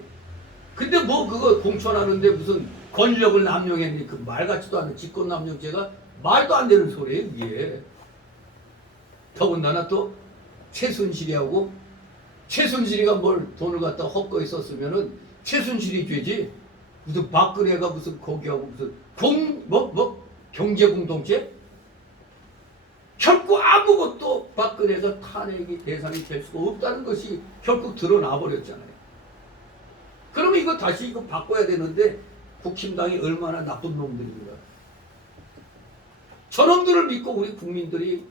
근데 뭐 그거 공천하는데 무슨 권력을 남용했니 그 말 같지도 않은 직권남용죄가 말도 안 되는 소리예요 이게. 더군다나 또 최순실이하고 최순실이가 뭘 돈을 갖다 헛거에 썼으면은 최순실이 죄지 무슨 박근혜가 무슨 거기하고 무슨 경제공동체 결코 아무것도 박근혜가 탄핵이 대상이 될 수가 없다는 것이 결국 드러나 버렸잖아요. 그러면 이거 다시 이거 바꿔야 되는데 국힘당이 얼마나 나쁜 놈들인가. 저놈들을 믿고 우리 국민들이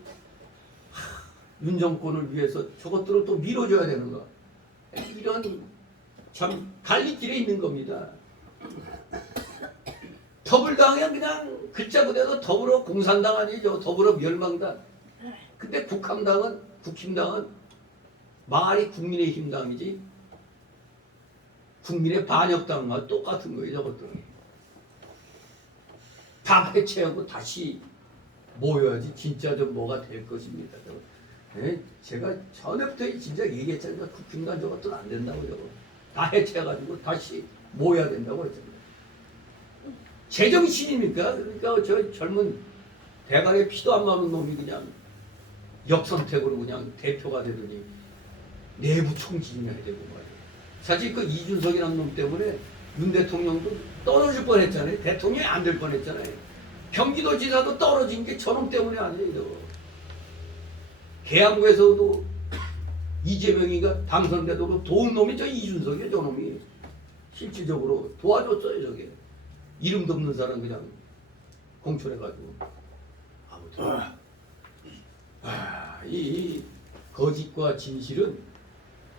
윤 정권을 위해서 저것들을 또 밀어줘야 되는가. 이런 참 갈림길에 있는 겁니다. 더불당은 그냥 글자 그대로 더불어 공산당 아니죠. 더불어 멸망당. 근데 국힘당은 말이 국민의힘당이지 국민의 반역당과 똑같은 거예요. 저것들은. 다 해체하고 다시 모여야지 진짜 좀 뭐가 될 것입니다. 제가 전에부터 진짜 얘기했잖아요. 국힘당 저것들은 안 된다고 저거. 다 해체해가지고 다시 모여야 된다고 했잖아요. 제정신입니까? 그러니까 저 젊은 대가리에 피도 안 나는 놈이 그냥 역선택으로 그냥 대표가 되더니 내부 총진이 해야 되고 말이에요. 사실 그 이준석이라는 놈 때문에 윤 대통령도 떨어질 뻔했잖아요. 대통령이 안 될 뻔했잖아요. 경기도지사도 떨어진 게 저놈 때문에 아니에요. 계양구에서도 이재명이가 당선돼도 도운 놈이 저 이준석이에요. 저놈이 실질적으로 도와줬어요. 저게 이름도 없는 사람 그냥 공천해가지고. 아무튼 이 거짓과 진실은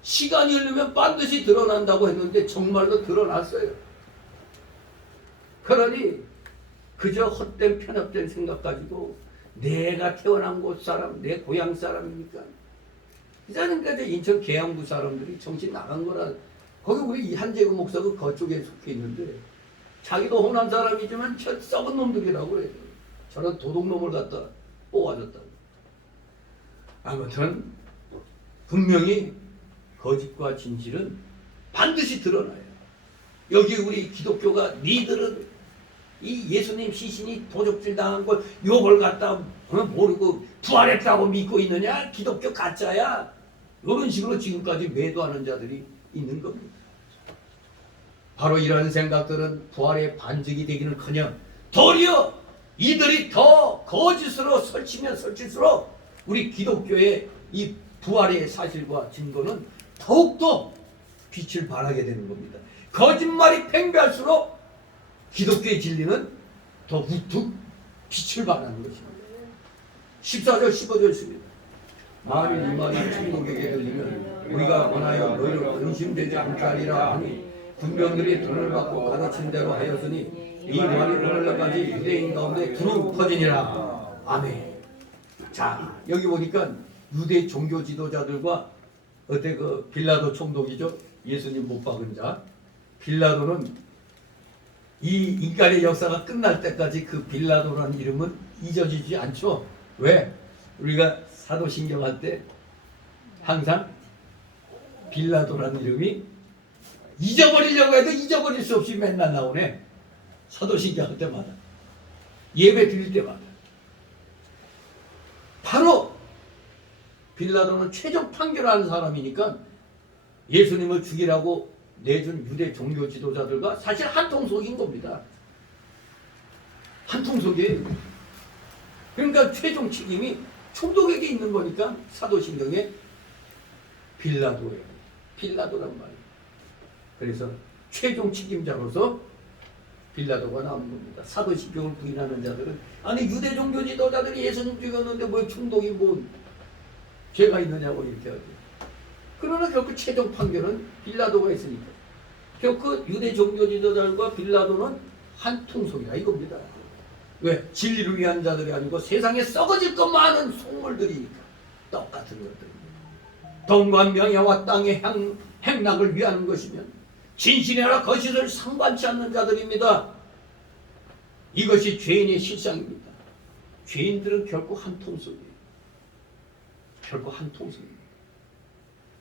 시간이 흐르면 반드시 드러난다고 했는데 정말로 드러났어요. 그러니 그저 헛된 편협된 생각 가지고 내가 태어난 곳 사람, 내 고향 사람이니까. 그러니까 인천 계양구 사람들이 정신 나간 거라. 거기 우리 한재구 목사도 그쪽에 속해 있는데 자기도 호남 사람이지만 저 썩은 놈들이라고 그래요. 저런 도둑놈을 갖다 뽑아줬다고. 아무튼 분명히 거짓과 진실은 반드시 드러나요. 여기 우리 기독교가 니들은 이 예수님 시신이 도적질 당한 걸 요걸 갖다 모르고 부활했다고 믿고 있느냐? 기독교 가짜야. 이런 식으로 지금까지 매도하는 자들이 있는 겁니다. 바로 이런 생각들은 부활의 반증이 되기는커녕 도리어 이들이 더 거짓으로 설치면 설칠수록 우리 기독교의 이 부활의 사실과 증거는 더욱더 빛을 발하게 되는 겁니다. 거짓말이 팽배할수록 기독교의 진리는 더 우뚝 빛을 발하는 것입니다. 14절 15절 있습니다. 만일 이 말이 천국에게 들리면 우리가 권하여 너희를 근심되지 않게 하리라 하니 군병들이 돈을 받고 가르친 대로 하였으니 이 말이 오늘날까지 유대인 가운데 두루 퍼지니라. 아멘. 자, 여기 보니까 유대 종교 지도자들과 어때 그 빌라도 총독이죠. 예수님 못 박은 자. 빌라도는 이 인간의 역사가 끝날 때까지 그 빌라도라는 이름은 잊어지지 않죠. 왜? 우리가 사도신경 할 때 항상 빌라도라는 이름이 잊어버리려고 해도 잊어버릴 수 없이 맨날 나오네. 사도신경 할 때마다. 예배 드릴 때마다. 바로 빌라도는 최종 판결하는 사람이니까 예수님을 죽이라고 내준 유대 종교 지도자들과 사실 한통속인 겁니다. 한통속이에요. 그러니까 최종 책임이 총독에게 있는 거니까 사도신경에 빌라도예요. 빌라도란 말이에요. 그래서 최종 책임자로서 빌라도가 나오는 겁니다. 사도신경을 부인하는 자들은 아니 유대 종교 지도자들이 예수님 죽였는데 뭐 총독이 뭐 죄가 있느냐고 이렇게 하죠. 그러나 결국 최종 판결은 빌라도가 있으니까 결국 유대 종교 지도자들과 빌라도는 한 통속이다 이겁니다. 왜? 진리를 위한 자들이 아니고 세상에 썩어질 것만 많은 속물들이니까 똑같은 것들입니다. 돈과 명예와 땅의 행락을 위하는 것이면 진실이나 거짓을 상관치 않는 자들입니다. 이것이 죄인의 실상입니다. 죄인들은 결국 한 통속이에요. 결국 한 통속입니다.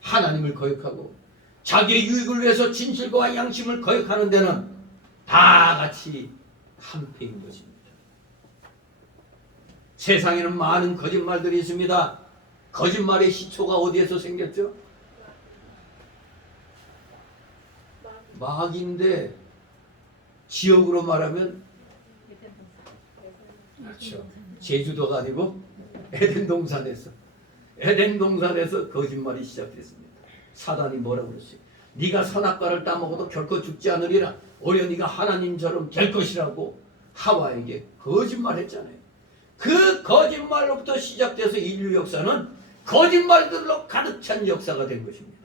하나님을 거역하고 자기의 유익을 위해서 진실과 양심을 거역하는 데는 다 같이 한패인 것입니다. 세상에는 많은 거짓말들이 있습니다. 거짓말의 시초가 어디에서 생겼죠? 마귀인데 지역으로 말하면 그렇죠. 제주도가 아니고 에덴 동산에서 거짓말이 시작됐습니다. 사단이 뭐라고 그랬어요? 네가 선악과를 따먹어도 결코 죽지 않으리라. 오히려 네가 하나님처럼 될 것이라고 하와에게 거짓말했잖아요. 그 거짓말로부터 시작돼서 인류 역사는 거짓말들로 가득 찬 역사가 된 것입니다.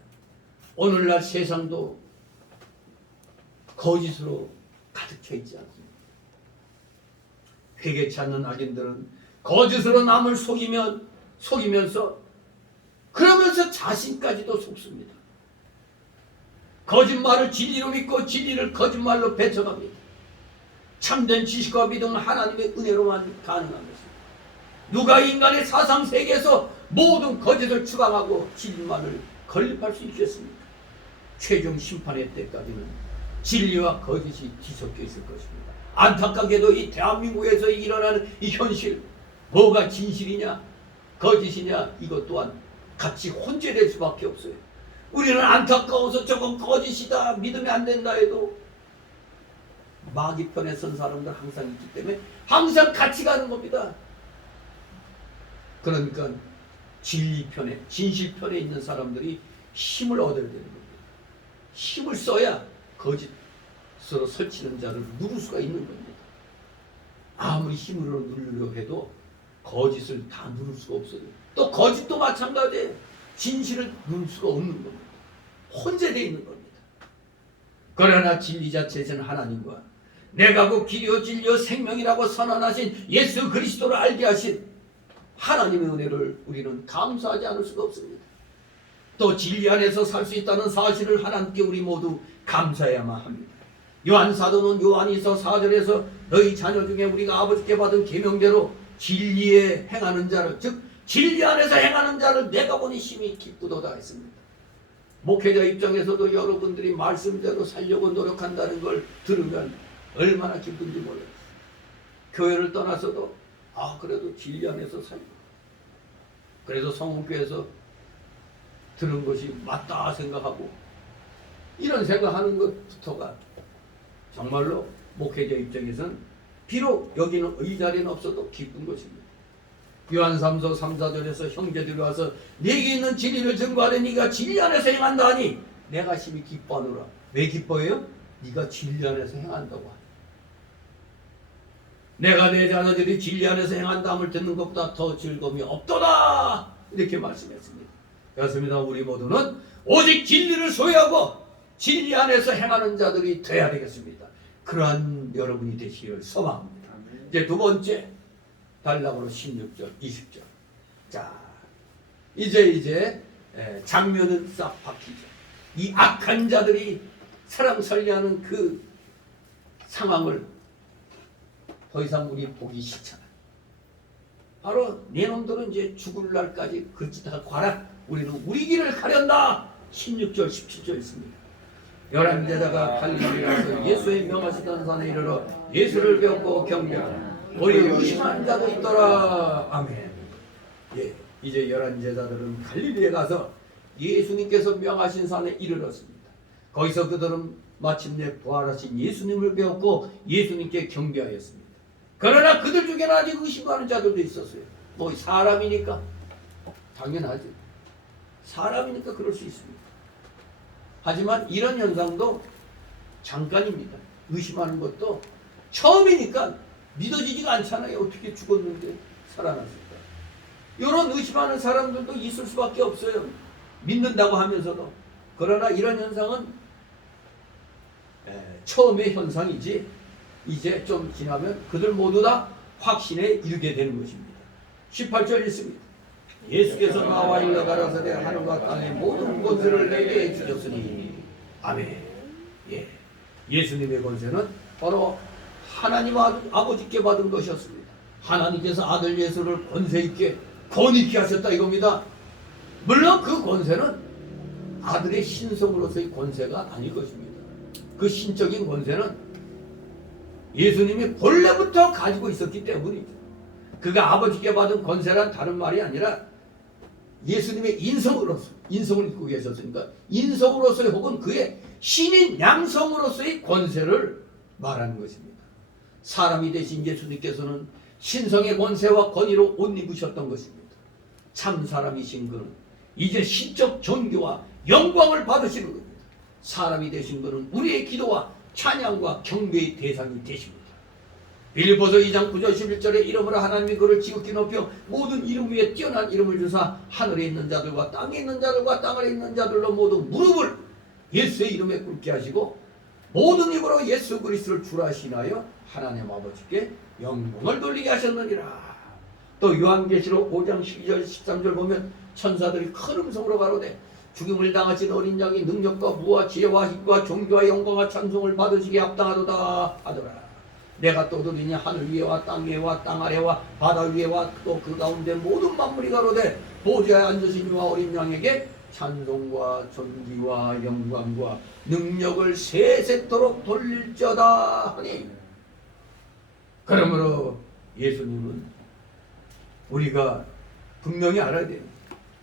오늘날 세상도 거짓으로 가득 차 있지 않습니까? 회개치 않는 악인들은 거짓으로 남을 속이면서 그러면서 자신까지도 속습니다. 거짓말을 진리로 믿고 진리를 거짓말로 배척합니다. 참된 지식과 믿음은 하나님의 은혜로만 가능한 것입니다. 누가 인간의 사상 세계에서 모든 거짓을 추방하고 진리만을 건립할 수 있겠습니까? 최종 심판의 때까지는 진리와 거짓이 뒤섞여 있을 것입니다. 안타깝게도 이 대한민국에서 일어나는 이 현실, 뭐가 진실이냐 거짓이냐 이것 또한 같이 혼재될 수밖에 없어요. 우리는 안타까워서 저건 거짓이다 믿으면 안 된다 해도 마귀 편에 선 사람들 항상 있기 때문에 항상 같이 가는 겁니다. 그러니까 진리 편에 진실 편에 있는 사람들이 힘을 얻어야 되는 겁니다. 힘을 써야 거짓으로 설치는 자를 누를 수가 있는 겁니다. 아무리 힘으로 누르려 해도 거짓을 다 누를 수가 없어요. 또 거짓도 마찬가지예요. 진실을 누를 수가 없는 겁니다. 혼재되어 있는 겁니다. 그러나 진리 자체는 하나님과 내가 그 길이요 진리요 생명이라고 선언하신 예수 그리스도를 알게 하신 하나님의 은혜를 우리는 감사하지 않을 수가 없습니다. 또 진리 안에서 살 수 있다는 사실을 하나님께 우리 모두 감사해야만 합니다. 요한 사도는 요한이서 4절에서 너희 자녀 중에 우리가 아버지께 받은 계명대로 진리에 행하는 자를 즉 진리 안에서 행하는 자를 내가 보니 심히 기쁘도다 했습니다. 목회자 입장에서도 여러분들이 말씀대로 살려고 노력한다는 걸 들으면 얼마나 기쁜지 몰라요. 교회를 떠나서도 그래도 진리 안에서 살고 그래서 성원교회에서 들은 것이 맞다 생각하고 이런 생각하는 것부터가 정말로 목회자 입장에서는 비록 여기는 이 자리는 없어도 기쁜 것입니다. 요한삼서 3, 4절에서 형제들이 와서 내게 있는 진리를 증거하되 네가 진리 안에서 행한다 하니 내가 심히 기뻐하노라. 왜 기뻐해요? 네가 진리 안에서 행한다고 하니. 내가 내 자녀들이 진리 안에서 행한다함을 듣는 것보다 더 즐거움이 없도다. 이렇게 말씀했습니다. 그렇습니다. 우리 모두는 오직 진리를 소유하고 진리 안에서 행하는 자들이 되어야 되겠습니다. 그러한 여러분이 되시기를 소망합니다. 이제 두 번째 달락으로 16절, 20절. 자, 이제 장면은 싹 바뀌죠. 이 악한 자들이 사람 살려하는 그 상황을 더 이상 우리 보기 싫잖아요. 바로 네 놈들은 이제 죽을 날까지 그치다 가라. 우리는 우리 길을 가련다. 16절, 17절 있습니다. 11제자가 갈릴리에 가서 예수의 명하시던 산에 이르러 예수를 배웠고 경배하라. 우리 의심하는 자도 있더라. 아멘. 예, 이제 11제자들은 갈릴리에 가서 예수님께서 명하신 산에 이르렀습니다. 거기서 그들은 마침내 부활하신 예수님을 배웠고 예수님께 경배하였습니다. 그러나 그들 중에는 아직 의심하는 자들도 있었어요. 뭐 사람이니까 당연하죠. 사람이니까 그럴 수 있습니다. 하지만 이런 현상도 잠깐입니다. 의심하는 것도 처음이니까 믿어지지가 않잖아요. 어떻게 죽었는데 살아났을까? 이런 의심하는 사람들도 있을 수밖에 없어요. 믿는다고 하면서도. 그러나 이런 현상은 처음의 현상이지 이제 좀 지나면 그들 모두 다 확신에 이르게 되는 것입니다. 18절 읽습니다. 예수께서 나와 일러 가라사대 하늘과 땅의 모든 권세를 내게 주셨으니. 아멘. 예, 예수님의 권세는 바로 하나님 아버지께 받은 것이었습니다. 하나님께서 아들 예수를 권세 있게 권위있게 하셨다 이겁니다. 물론 그 권세는 아들의 신성으로서의 권세가 아닐 것입니다. 그 신적인 권세는 예수님이 본래부터 가지고 있었기 때문이죠. 그가 아버지께 받은 권세란 다른 말이 아니라 예수님의 인성으로서, 인성을 입고 계셨으니까 인성으로서의 혹은 그의 신인 양성으로서의 권세를 말하는 것입니다. 사람이 되신 예수님께서는 신성의 권세와 권위로 옷 입으셨던 것입니다. 참 사람이신 그는 이제 신적 존귀와 영광을 받으시는 겁니다. 사람이 되신 그는 우리의 기도와 찬양과 경배의 대상이 되십니다. 빌립보서 2장 9절 11절에 이름으로 하나님이 그를 지극히 높여 모든 이름 위에 뛰어난 이름을 주사 하늘에 있는 자들과 땅에 있는 자들과 땅 아래 있는 자들로 모두 무릎을 예수의 이름에 꿇게 하시고 모든 입으로 예수 그리스도를 주라 하시나요 하나님 아버지께 영광을 돌리게 하셨느니라. 또 요한계시록 5장 12절 13절 보면 천사들이 큰 음성으로 가로되 죽임을 당하신 어린 양이 능력과 부와 지혜와 힘과 존귀와 영광과 찬송을 받으시기에 합당하도다 하더라. 내가 또 들으니 하늘 위에와 땅 위에와 땅 아래와 바다 위에와 또 그 가운데 모든 만물이 가로되 보좌에 앉으신 이와 어린 양에게 찬송과 존귀와 영광과 능력을 세세토록 돌릴지어다 하니. 그러므로 예수님은 우리가 분명히 알아야 돼요.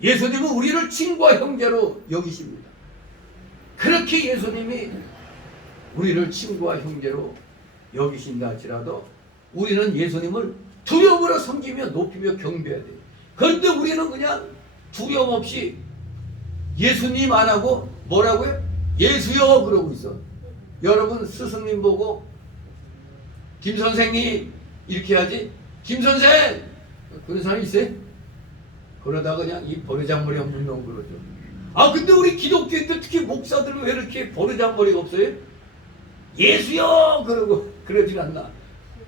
예수님은 우리를 친구와 형제로 여기십니다. 그렇게 예수님이 우리를 친구와 형제로 여기신다 할지라도 우리는 예수님을 두려움으로 섬기며 높이며 경배해야 돼요. 그런데 우리는 그냥 두려움 없이 예수님 안 하고 뭐라고요? 예수여 그러고 있어. 여러분 스승님 보고 김 선생님 이렇게 하지? 김 선생! 그런 사람 있어요? 그러다 그냥 이 버르장머리 없는 놈 그러죠. 아 근데 우리 기독교인들 특히 목사들은 왜 이렇게 버르장머리가 없어요? 예수여 그러고 그러질 않나.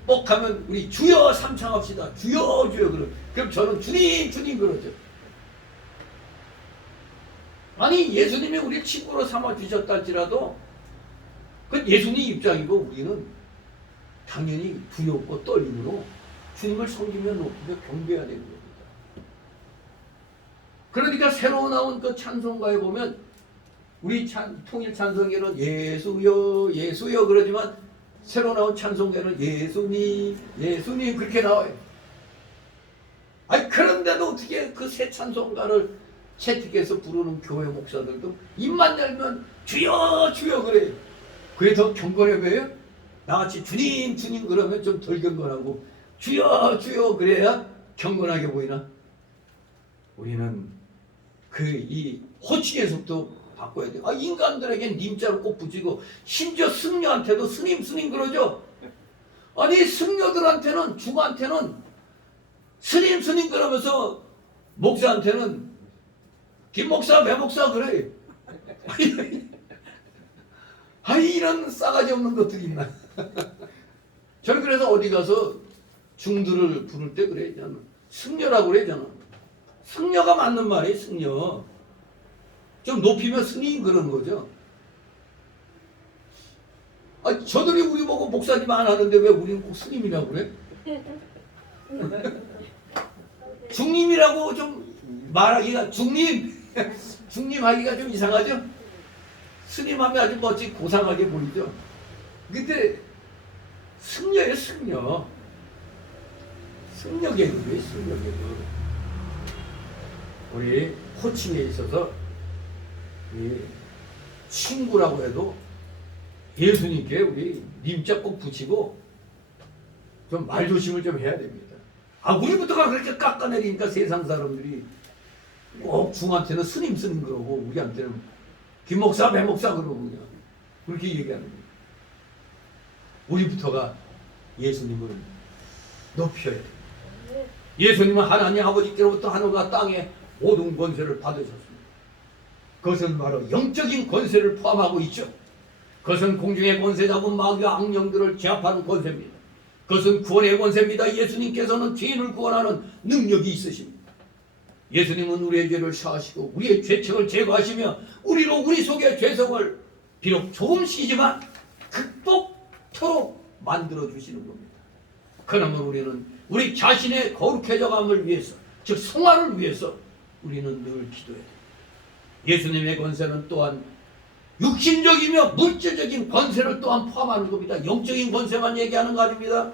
뻑하면 우리 주여 삼창합시다. 주여 주여 그럼 저는 주님 주님 그러죠. 아니 예수님이 우리 친구로 삼아 주셨다 할지라도 그 예수님 입장이고 우리는 당연히 두렵고 떨림으로 주님을 섬기며 높이며 경배해야 되는 겁니다. 그러니까 새로 나온 그 찬송가에 보면 우리 통일 찬송에는 예수여 예수여 그러지만 새로 나온 찬송가에는 예수님 예수님 그렇게 나와요. 아니 그런데도 어떻게 그 새 찬송가를 채택해서 부르는 교회 목사들도 입만 열면 주여 주여 그래요. 그게 더 경건해 보여요? 나같이 주님 주님 그러면 좀 덜 경건하고 주여 주여 그래야 경건하게 보이나? 우리는 그 이 호칭에서부터 바꿔야 돼. 아, 인간들에겐 님자를 꼭 붙이고 심지어 승려한테도 스님 그러죠. 아니 승려들한테는 중한테는 스님 그러면서 목사한테는 김목사 배목사 그래. 아이 이런 싸가지 없는 것들이 있나. 저는 그래서 어디 가서 중들을 부를 때 그래. 승려라고 그러잖아. 승려가 맞는 말이에요. 승려. 좀 높이면 스님 그러는 거죠. 아, 저들이 우리 보고 목사님 안 하는데 왜 우리는 꼭 스님이라고 그래? 중님이라고 좀 말하기가 중님 하기가 좀 이상하죠? 스님하면 아주 멋지고 고상하게 보이죠? 근데 승려예요. 승려계급이에요. 승려계급. 우리 호칭에 있어서 이 친구라고 해도 예수님께 우리 님자 꼭 붙이고 좀 말조심을 좀 해야 됩니다. 아, 우리부터가 그렇게 깎아내리니까 세상 사람들이 꼭 중한테는 스님 그러고 우리한테는 김목사 배목사 그러고 그냥 그렇게 얘기하는 거예요. 우리부터가 예수님을 높여야 돼요. 예수님은 하나님 아버지께로부터 하늘과 땅에 모든 권세를 받으셨습니다. 그것은 바로 영적인 권세를 포함하고 있죠. 그것은 공중의 권세 잡은 마귀와 악령들을 제압하는 권세입니다. 그것은 구원의 권세입니다. 예수님께서는 죄인을 구원하는 능력이 있으십니다. 예수님은 우리의 죄를 사하시고 우리의 죄책을 제거하시며 우리로 우리 속의 죄성을 비록 조금씩이지만 극복토록 만들어주시는 겁니다. 그러면 우리는 우리 자신의 거룩해져감을 위해서, 즉 성화를 위해서 우리는 늘 기도해야 됩니다. 예수님의 권세는 또한 육신적이며 물질적인 권세를 또한 포함하는 겁니다. 영적인 권세만 얘기하는 거 아닙니다.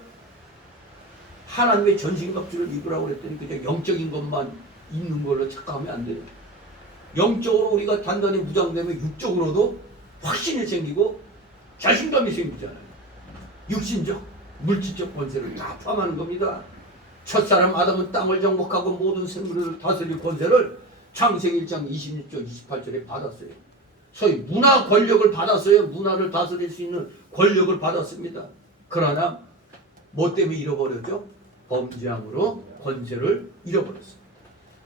하나님의 전신갑주를 입으라고 그랬더니 그냥 영적인 것만 입는 걸로 착각하면 안 돼요. 영적으로 우리가 단단히 무장되면 육적으로도 확신이 생기고 자신감이 생기잖아요. 육신적, 물질적 권세를 다 포함하는 겁니다. 첫사람 아담은 땅을 정복하고 모든 생물을 다스릴 권세를 창세기 1장 26절 28절에 받았어요. 소위 문화 권력을 받았어요. 문화를 다스릴 수 있는 권력을 받았습니다. 그러나 뭐 때문에 잃어버렸죠? 범죄함으로 권세를 잃어버렸습니다.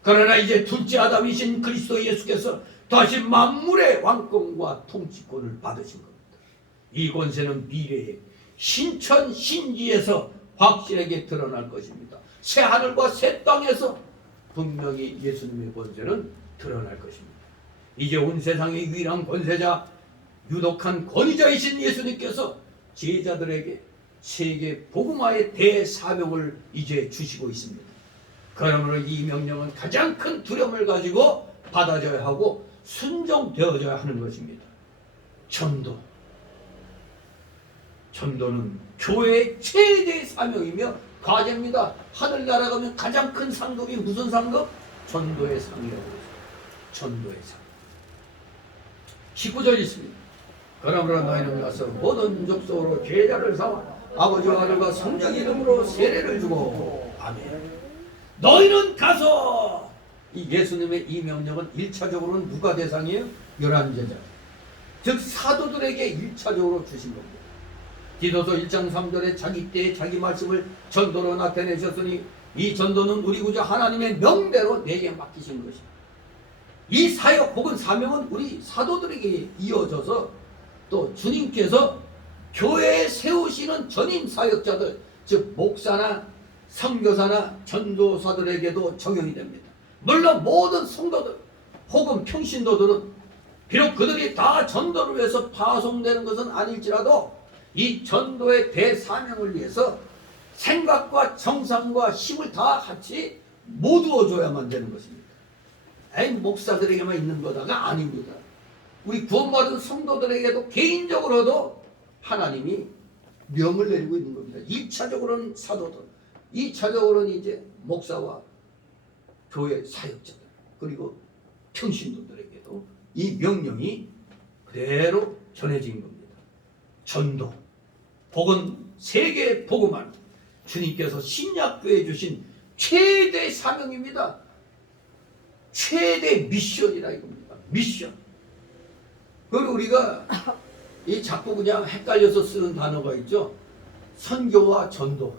그러나 이제 둘째 아담이신 그리스도 예수께서 다시 만물의 왕권과 통치권을 받으신 겁니다. 이 권세는 미래에 신천 신지에서 확실하게 드러날 것입니다. 새 하늘과 새 땅에서 분명히 예수님의 권세는 드러날 것입니다. 이제 온 세상의 유일한 권세자, 유독한 권위자이신 예수님께서 제자들에게 세계 복음화의 대사명을 이제 주시고 있습니다. 그러므로 이 명령은 가장 큰 두려움을 가지고 받아져야 하고 순종되어져야 하는 것입니다. 전도는 교회의 최대 사명이며 과제입니다. 하늘나라 가면 가장 큰 상급이 무슨 상급? 전도의 상이라고 해요. 전도의 상. 19절 있습니다. 그러므로 너희는 가서 모든 족속으로 제자를 삼아 아버지와 아들과 성령 이름으로 세례를 주고 아멘. 너희는 가서 이 예수님의 이 명령은 1차적으로는 누가 대상이에요? 11제자. 즉 사도들에게 1차적으로 주신 겁니다. 디도서 1장 3절에 자기 때에 자기 말씀을 전도로 나타내셨으니 이 전도는 우리 구주 하나님의 명대로 내게 맡기신 것입니다. 이 사역 혹은 사명은 우리 사도들에게 이어져서 또 주님께서 교회에 세우시는 전임 사역자들, 즉 목사나 선교사나 전도사들에게도 적용이 됩니다. 물론 모든 성도들 혹은 평신도들은 비록 그들이 다 전도를 위해서 파송되는 것은 아닐지라도 이 전도의 대사명을 위해서 생각과 정성과 힘을 다 같이 모두어 줘야만 되는 것입니다. 에이, 목사들에게만 있는 거다가 아닙니다. 우리 구원받은 성도들에게도 개인적으로도 하나님이 명을 내리고 있는 겁니다. 1차적으로는 사도들, 2차적으로는 이제 목사와 교회 사역자들, 그리고 평신도들에게도 이 명령이 그대로 전해진 겁니다. 전도 혹은 세계 복음화는 주님께서 신약교회에 주신 최대 사명입니다. 최대 미션이라 이겁니다. 미션. 그리고 우리가 이 자꾸 그냥 헷갈려서 쓰는 단어가 있죠. 선교와 전도.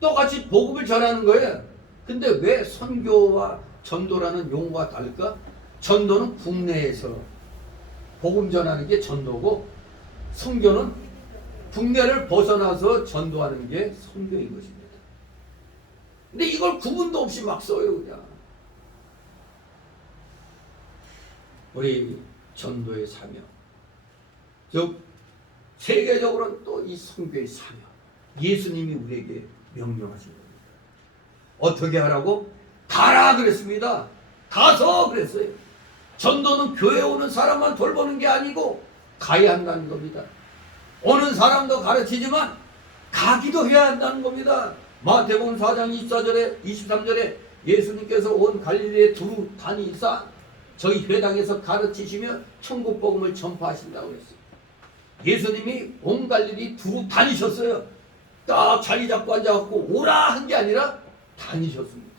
똑같이 복음을 전하는 거예요. 근데 왜 선교와 전도라는 용어가 다를까? 전도는 국내에서 복음 전하는 게 전도고, 선교는 국내를 벗어나서 전도하는 게 선교인 것입니다. 근데 이걸 구분도 없이 막 써요, 그냥. 우리 전도의 사명, 즉 세계적으로는 또 이 선교의 사명, 예수님이 우리에게 명령하신 겁니다. 어떻게 하라고? 가라 그랬습니다. 가서 그랬어요. 전도는 교회 오는 사람만 돌보는 게 아니고 가야 한다는 겁니다. 오는 사람도 가르치지만 가기도 해야 한다는 겁니다. 마태복음 4장 24절에 23절에 예수님께서 온 갈릴리에 두루 다니사 저희 회당에서 가르치시며 천국 복음을 전파하신다고 그랬어요. 예수님이 온 갈릴리 두루 다니셨어요. 딱 자리 잡고 앉아갖고 오라 한 게 아니라 다니셨습니다.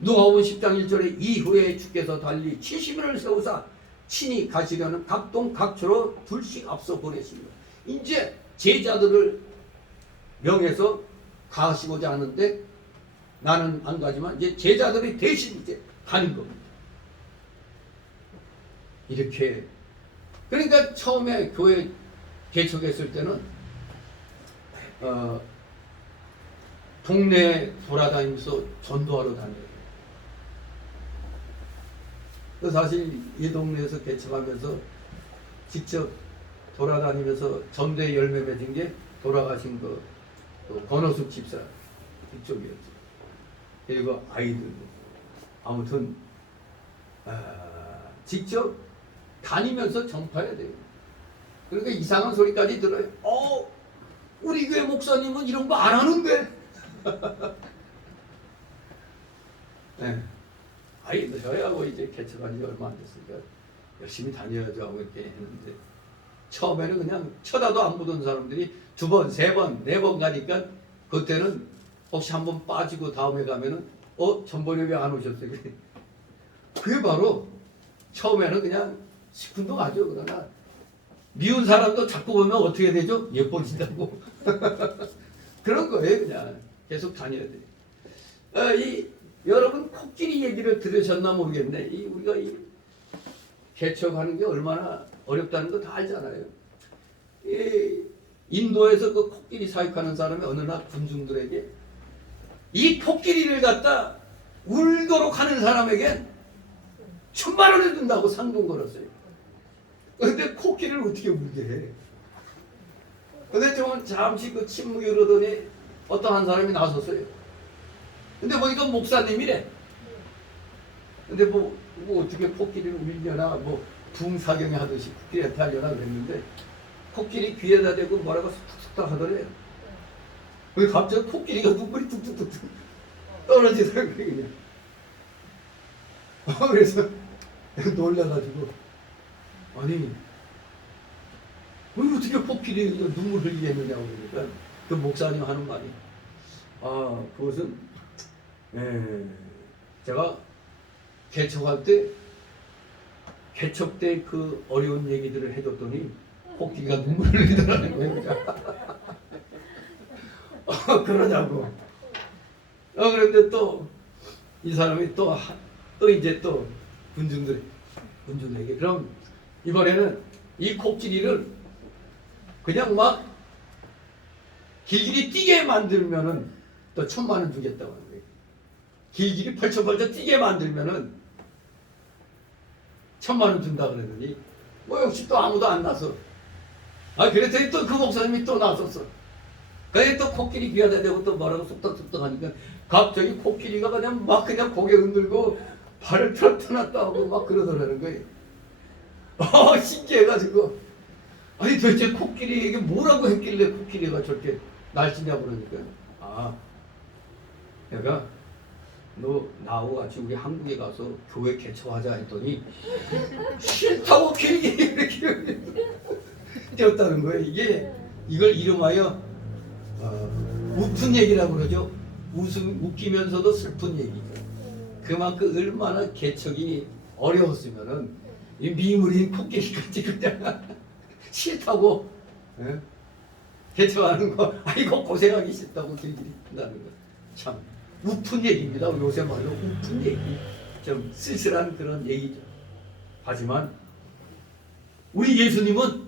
누가복음 10장 1절에 이후에 주께서 달리 70인을 세우사 친히 가시려는 각동 각처로 둘씩 앞서 보내십니다. 이제 제자들을 명해서 가시고자 하는데 나는 안 가지만 이제 제자들이 대신 이제 가는 겁니다. 이렇게. 그러니까 처음에 교회 개척했을 때는 동네 돌아다니면서 전도하러 다녀요. 사실 이 동네에서 개척하면서 직접 돌아다니면서 전도에 열매 맺은 게 돌아가신 그 권호숙 집사 이쪽이었죠. 그리고 아이들도 아무튼 직접 다니면서 전파해야 돼요. 그러니까 이상한 소리까지 들어요. 우리 교회 목사님은 이런 거 안 하는데. 네. 저희하고 이제 개척한 지 얼마 안 됐으니까 열심히 다녀야죠 하고 이렇게 했는데, 처음에는 그냥 쳐다도 안 보던 사람들이 두 번, 세 번, 네 번 가니까 그때는 혹시 한 번 빠지고 다음에 가면은 전번에 왜 안 오셨어요? 그게 바로 처음에는 그냥 시큰둥 하죠. 그러나 미운 사람도 자꾸 보면 어떻게 되죠? 예뻐진다고. 그런 거예요. 그냥 계속 다녀야 돼요. 여러분 코끼리 얘기를 들으셨나 모르겠네. 우리가 개척하는 게 얼마나 어렵다는 거 다 알잖아요. 인도에서 그 코끼리 사육하는 사람이 어느 날 군중들에게 이 코끼리를 갖다 울도록 하는 사람에겐 1000만 원을 준다고 상금 걸었어요. 그런데 코끼리를 어떻게 울게 해? 근데 좀 잠시 그 침묵이 흐르더니 어떤 한 사람이 나섰어요. 근데 보니까 목사님이래. 근데 뭐 어떻게 코끼리를 울려나 붕사경에 하듯이 코끼리한테 하려나 그랬는데 코끼리 귀에다 대고 뭐라고 툭툭툭 하더래요. 그래서 갑자기 코끼리가 눈물이 툭툭툭 떨어지더라고요. 그냥. 그래서 놀라가지고 아니 어떻게 코끼리 눈물 흘리게 했느냐고 그러니까 그 목사님 하는 말이 그것은 제가 개척할 때 개척 때 그 어려운 얘기들을 해줬더니 코끼리가 눈물을 흘리더라는 거예요. 그러냐고. 그런데 또 이 사람이 또 이제 또 군중들에게 그럼 이번에는 이 코끼리를 그냥 막 길길이 뛰게 만들면은 또 1000만 원 주겠다고 하는 거예요. 길길이 펄쩍펄쩍 뛰게 만들면은 1000만 원 준다 그러더니 역시 또 아무도 안 나서 그랬더니 또 그 목사님이 또 나섰어. 그래 또 코끼리 귀에다 대고 또 뭐라고 쏙닥쏙닥 하니까 갑자기 코끼리가 그냥 고개 흔들고 발을 펴놨다 하고 막 그러더라는 거예요. 신기해가지고 도대체 코끼리에게 뭐라고 했길래 코끼리가 저렇게 날뛰냐고 그러니까 내가 너 나하고 같이 우리 한국에 가서 교회 개척하자 했더니 싫다고 길게 이렇게 뛰었다는 거예요. 이걸 이름하여 웃픈 얘기라고 그러죠. 웃기면서도 슬픈 얘기죠. 그만큼 얼마나 개척이 어려웠으면은 이 미물인 코끼리까지 그냥 싫다고, 예? 개척하는 거, 아이고 고생하기 싫다고 길들이 한다는 거. 참 웃픈 얘기입니다. 요새 말로 웃픈 얘기. 좀 쓸쓸한 그런 얘기죠. 하지만 우리 예수님은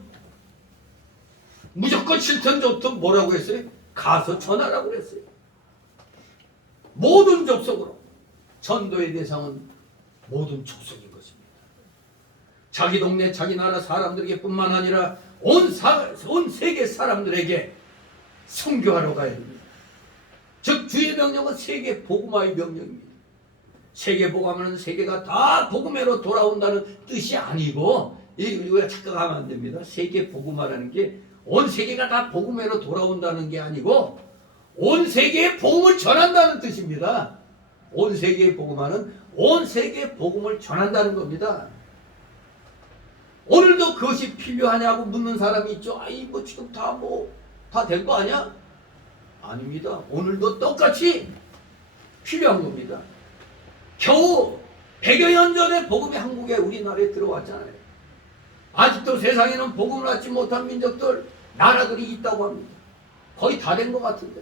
무조건 싫든 좋든 뭐라고 했어요? 가서 전하라고 그랬어요. 모든 족속으로. 전도의 대상은 모든 족속인 것입니다. 자기 동네 자기 나라 사람들에게 뿐만 아니라 온 세계 사람들에게 선교하러 가야 됩니다. 즉 주의 명령은 세계 복음화의 명령입니다. 세계 복음화는 세계가 다 복음회로 돌아온다는 뜻이 아니고, 이거 착각하면 안 됩니다. 세계 복음화라는 게 온 세계가 다 복음회로 돌아온다는 게 아니고 온 세계에 복음을 전한다는 뜻입니다. 온 세계의 복음화는 온 세계의 복음을 전한다는 겁니다. 오늘도 그것이 필요하냐고 묻는 사람이 있죠. 아이 뭐 지금 다 된 거 아니야? 아닙니다. 오늘도 똑같이 필요한 겁니다. 겨우 100여 년 전에 복음이 한국에 우리나라에 들어왔잖아요. 아직도 세상에는 복음을 받지 못한 민족들, 나라들이 있다고 합니다. 거의 다 된 것 같은데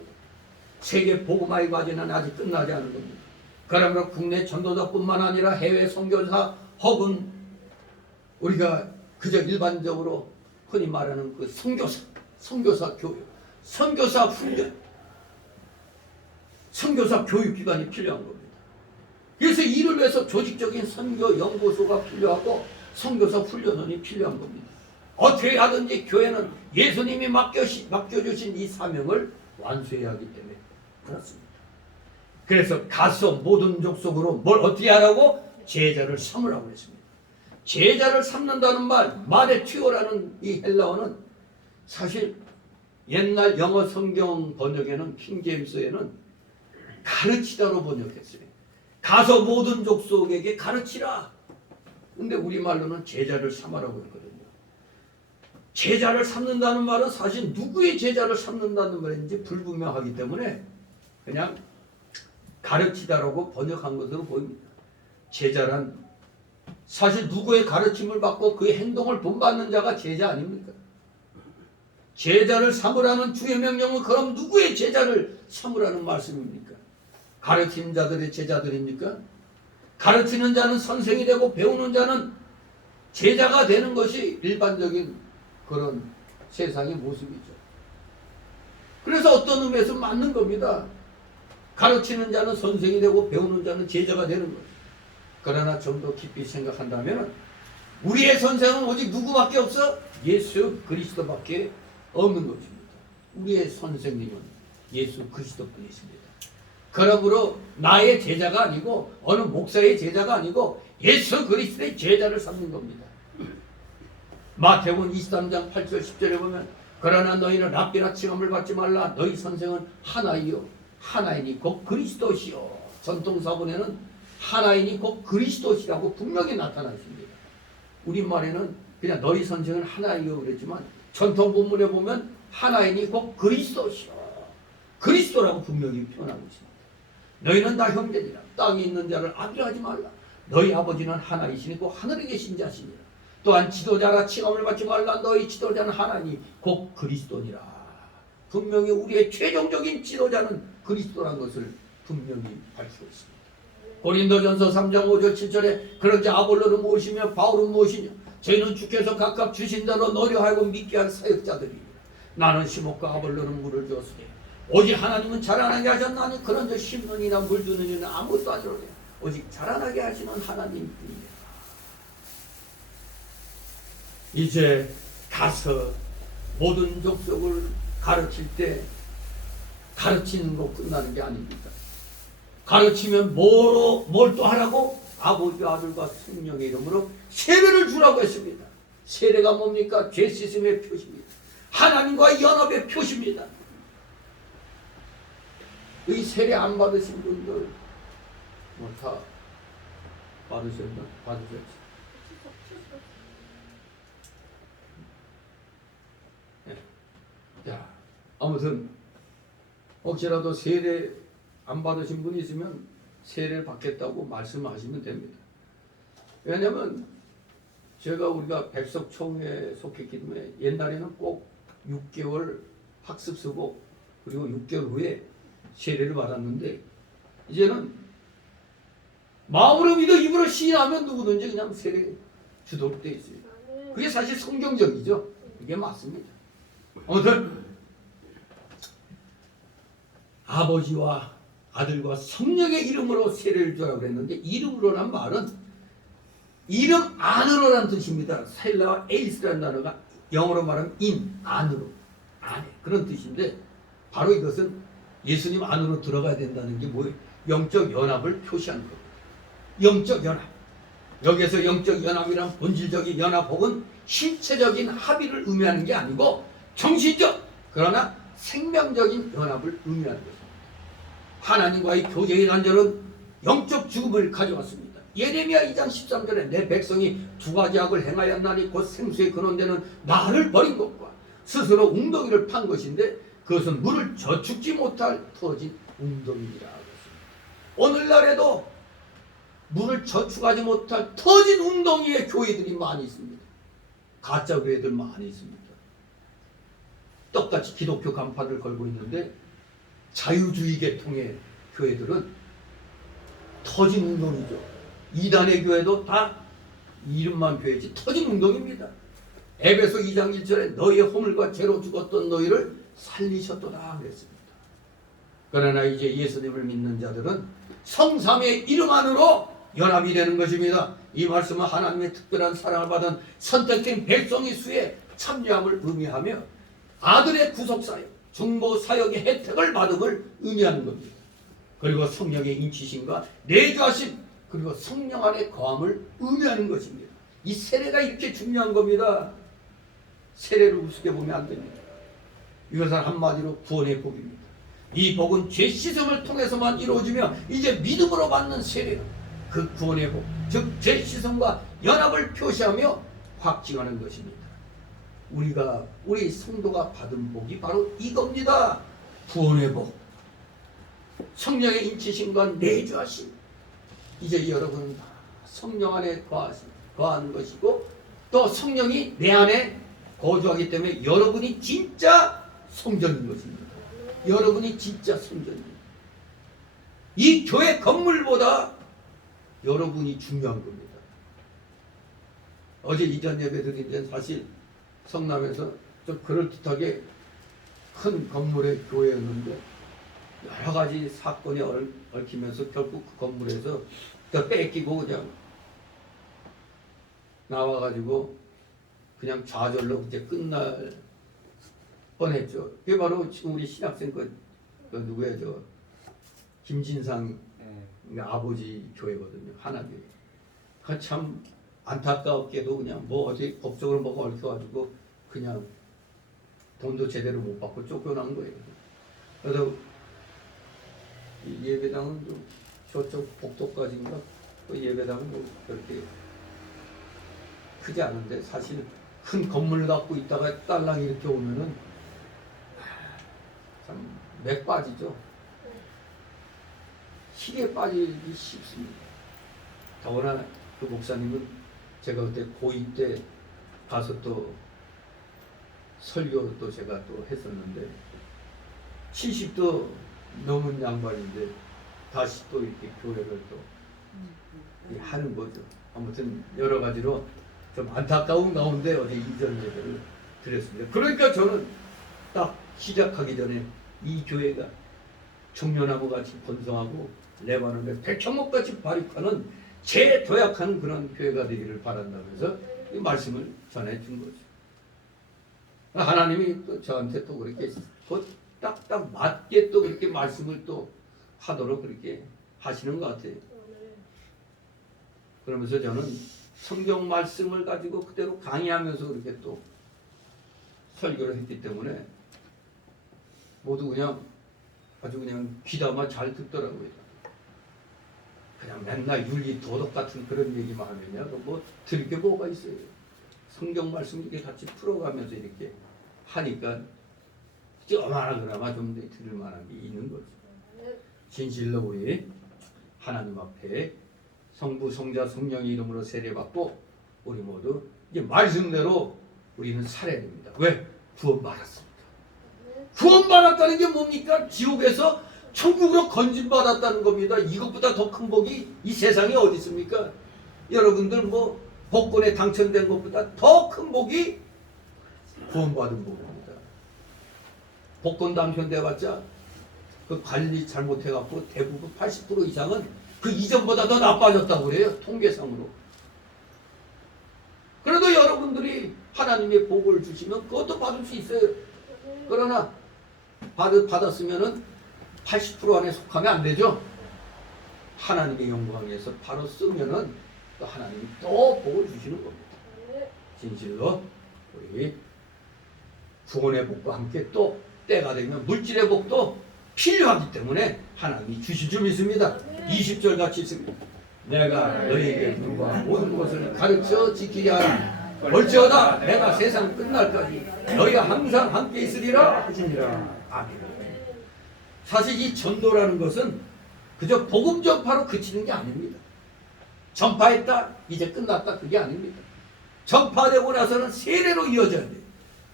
세계 복음화의 과제는 아직 끝나지 않은 겁니다. 그러므로 국내 전도자뿐만 아니라 해외 선교사 혹은 우리가 그저 일반적으로 흔히 말하는 그 선교사 교육, 선교사 훈련, 선교사 교육기관이 필요한 겁니다. 그래서 이를 위해서 조직적인 선교 연구소가 필요하고 선교사 훈련원이 필요한 겁니다. 어떻게 하든지 교회는 예수님이 맡겨주신 이 사명을 완수해야 하기 때문에 그렇습니다. 그래서 가서 모든 족속으로 뭘 어떻게 하라고? 제자를 삼으라고 했습니다. 제자를 삼는다는 말의 튜어라는 이 헬라어는 사실 옛날 영어 성경 번역에는 킹제임스에는 가르치다로 번역했어요. 가서 모든 족속에게 가르치라. 근데 우리말로는 제자를 삼으라고 했거든요. 제자를 삼는다는 말은 사실 누구의 제자를 삼는다는 말인지 불분명하기 때문에 그냥 가르치다라고 번역한 것으로 보입니다. 제자란 사실 누구의 가르침을 받고 그의 행동을 본받는 자가 제자 아닙니까? 제자를 삼으라는 주의 명령은 그럼 누구의 제자를 삼으라는 말씀입니까? 가르치는 자들의 제자들입니까? 가르치는 자는 선생이 되고 배우는 자는 제자가 되는 것이 일반적인 그런 세상의 모습이죠. 그래서 어떤 의미에서 맞는 겁니다. 가르치는 자는 선생이 되고 배우는 자는 제자가 되는 거죠. 그러나 좀 더 깊이 생각한다면 우리의 선생은 오직 누구밖에 없어? 예수 그리스도밖에 없는 것입니다. 우리의 선생님은 예수 그리스도뿐이십니다. 그러므로 나의 제자가 아니고 어느 목사의 제자가 아니고 예수 그리스도의 제자를 삼는 겁니다. 마태복음 23장 8절 10절에 보면 그러나 너희는 랍비라 칭함을 받지 말라. 너희 선생은 하나이요 하나이니 곧 그리스도시요. 전통사본에는 하나이니 곧 그리스도시라고 분명히 나타났습니다. 우리말에는 그냥 너희 선생은 하나이요 그랬지만 전통 본문에 보면 하나이니 곧 그리스도시요. 그리스도라고 분명히 표현하고 있습니다. 너희는 다 형제니라. 땅에 있는 자를 아비하지 말라. 너희 아버지는 하나이시니 곧 하늘에 계신 자시니라. 또한 지도자라 칭함을 받지 말라. 너희 지도자는 하나니 곧 그리스도니라. 분명히 우리의 최종적인 지도자는 그리스도라는 것을 분명히 밝히고 있습니다. 고린도전서 3장 5절 7절에 그런지 아볼로는 무엇이며 바울은 무엇이냐? 저희는 주께서 각각 주신 대로 노력하고 믿게 할 사역자들이니 나는 심었고 아볼로는 물을 주었으니 오직 하나님은 자라나게 하셨나니 그런즉 심는 이나 물주는 이는 아무것도 아니로되 오직 자라나게 하시는 하나님뿐이니라. 이제 가서 모든 족속을 가르칠 때 가르치는 거 끝나는 게 아닙니다. 가르치면 뭘 또 하라고? 아버지와 아들과 성령의 이름으로 세례를 주라고 했습니다. 세례가 뭡니까? 죄 씻음의 표시입니다. 하나님과 연합의 표시입니다. 이 세례 안 받으신 분들 다 받으셨나? 받으셨지? 자, 아무튼 혹시라도 세례 안 받으신 분이 있으면 세례를 받겠다고 말씀하시면 됩니다. 왜냐하면 우리가 백석총회에 속했기 때문에 옛날에는 꼭 6개월 학습 쓰고 그리고 6개월 후에 세례를 받았는데 이제는 마음으로 믿어 입으로 시인하면 누구든지 그냥 세례 주도록 되어 있어요. 그게 사실 성경적이죠. 그게 맞습니다. 아무튼 아버지와 아들과 성령의 이름으로 세례를 주라고 그랬는데 이름으로란 말은 이름 안으로란 뜻입니다. 셀라와 에이스라는 단어가 영어로 말하면 안으로 안에 그런 뜻인데 바로 이것은 예수님 안으로 들어가야 된다는 게 뭐예요? 영적 연합을 표시하는 겁니다. 영적 연합. 여기에서 영적 연합이란 본질적인 연합 혹은 신체적인 합의를 의미하는 게 아니고 정신적 그러나 생명적인 연합을 의미하는 것입니다. 하나님과의 교제의 단절은 영적 죽음을 가져왔습니다. 예레미야 2장 13절에 내 백성이 두 가지 악을 행하였나니 곧 생수에 근원되는 나를 버린 것과 스스로 웅덩이를 판 것인데 그것은 물을 저축지 못할 터진 웅덩이니라. 오늘날에도 물을 저축하지 못할 터진 웅덩이의 교회들이 많이 있습니다. 가짜 교회들 많이 있습니다. 똑같이 기독교 간판을 걸고 있는데 자유주의 계통의 교회들은 터진 웅덩이죠. 이단의 교회도 다 이름만 교회지 터진 웅덩이입니다. 에베소 2장 1절에 너희의 허물과 죄로 죽었던 너희를 살리셨도다 그랬습니다. 그러나 이제 예수님을 믿는 자들은 성삼의 이름 안으로 연합이 되는 것입니다. 이 말씀은 하나님의 특별한 사랑을 받은 선택된 백성의 수에 참여함을 의미하며 아들의 구속사역, 중보사역의 혜택을 받음을 의미하는 겁니다. 그리고 성령의 인치심과 내주하심 그리고 성령 안에 거함을 의미하는 것입니다. 이 세례가 이렇게 중요한 겁니다. 세례를 우습게 보면 안 됩니다. 이것은 한마디로 구원의 복입니다. 이 복은 죄 씻음을 통해서만 이루어지며 이제 믿음으로 받는 세례는 그 구원의 복, 즉 죄 씻음과 연합을 표시하며 확증하는 것입니다. 우리 성도가 받은 복이 바로 이겁니다. 구원의 복, 성령의 인치심과 내주하심. 이제 여러분은 다 성령 안에 거하는 것이고 또 성령이 내 안에 거주하기 때문에 여러분이 진짜 성전인 것입니다. 여러분이 진짜 성전입니다. 이 교회 건물보다 여러분이 중요한 겁니다. 어제 이전 예배 드린 데 사실 성남에서 좀 그럴듯하게 큰 건물의 교회였는데 여러 가지 사건이 얽히면서 결국 그 건물에서 뺏기고 그냥 나와가지고 그냥 좌절로 이제 끝날 뻔했죠. 그게 바로 지금 우리 신학생 그 누구야 김진상 아버지 교회거든요. 하나교회. 그 참 안타깝게도 그냥 뭐 어디 법적으로 뭐가 얽혀가지고 그냥 돈도 제대로 못 받고 쫓겨난 거예요. 그래서 이 예배당은 좀 저쪽 복도까지인가 그 예배당은 뭐 그렇게 크지 않은데 사실 큰 건물 갖고 있다가 딸랑 이렇게 오면은 참 맥 빠지죠. 희게 빠지기 쉽습니다. 더구나 그 목사님은 제가 그때 고2 때 가서 또 설교 또 제가 또 했었는데 70도 넘은 양반인데 다시 또 이렇게 교회를 또 하는 거죠. 아무튼 여러 가지로 좀 안타까운 가운데 어제 이전 예배를 드렸습니다. 그러니까 저는 딱 시작하기 전에 이 교회가 종려나무 같이 번성하고 레바논의 백향목 같이 발육하는 재도약하는 그런 교회가 되기를 바란다면서 이 말씀을 전해준 거죠. 하나님이 또 저한테 또 그렇게 딱딱 맞게 또 그렇게 말씀을 또 하도록 그렇게 하시는 것 같아요. 그러면서 저는 성경 말씀을 가지고 그대로 강의하면서 그렇게 또 설교를 했기 때문에 모두 그냥 아주 그냥 귀담아 잘 듣더라고요. 그냥 맨날 윤리 도덕 같은 그런 얘기만 하면요, 뭐 들을 게 뭐가 있어요. 성경 말씀 이렇게 같이 풀어가면서 이렇게 하니까 조그마하거나마 좀 들을 만한 게 있는 거죠. 진실로 우리 하나님 앞에 성부, 성자, 성령의 이름으로 세례받고 우리 모두 이제 말씀대로 우리는 살아야 됩니다. 왜? 구원받았습니다. 구원받았다는 게 뭡니까? 지옥에서 천국으로 건진받았다는 겁니다. 이것보다 더 큰 복이 이 세상에 어디 있습니까? 여러분들 뭐 복권에 당첨된 것보다 더 큰 복이 구원받은 복입니다. 복권 당첨돼봤자 그 관리 잘못해갖고 대부분 80% 이상은 그 이전보다 더 나빠졌다고 그래요. 통계상으로. 그래도 여러분들이 하나님의 복을 주시면 그것도 받을 수 있어요. 그러나 받았으면은 80% 안에 속하면 안 되죠. 하나님의 영광 위해서 바로 쓰면은 또 하나님이 또 복을 주시는 겁니다. 진실로 우리 구원의 복과 함께 또 때가 되면 물질의 복도 필요하기 때문에 하나님이 주실 줄 믿습니다. 20절 같이 있습니다. 내가 너희에게 누가 모든 것을 가르쳐 지키게 하라. 볼지어다 내가 세상 끝날까지 너희와 항상 함께 있으리라 하시니라. 아멘. 사실 이 전도라는 것은 그저 복음 전파로 그치는 게 아닙니다. 전파했다 이제 끝났다 그게 아닙니다. 전파되고 나서는 세례로 이어져야 돼요.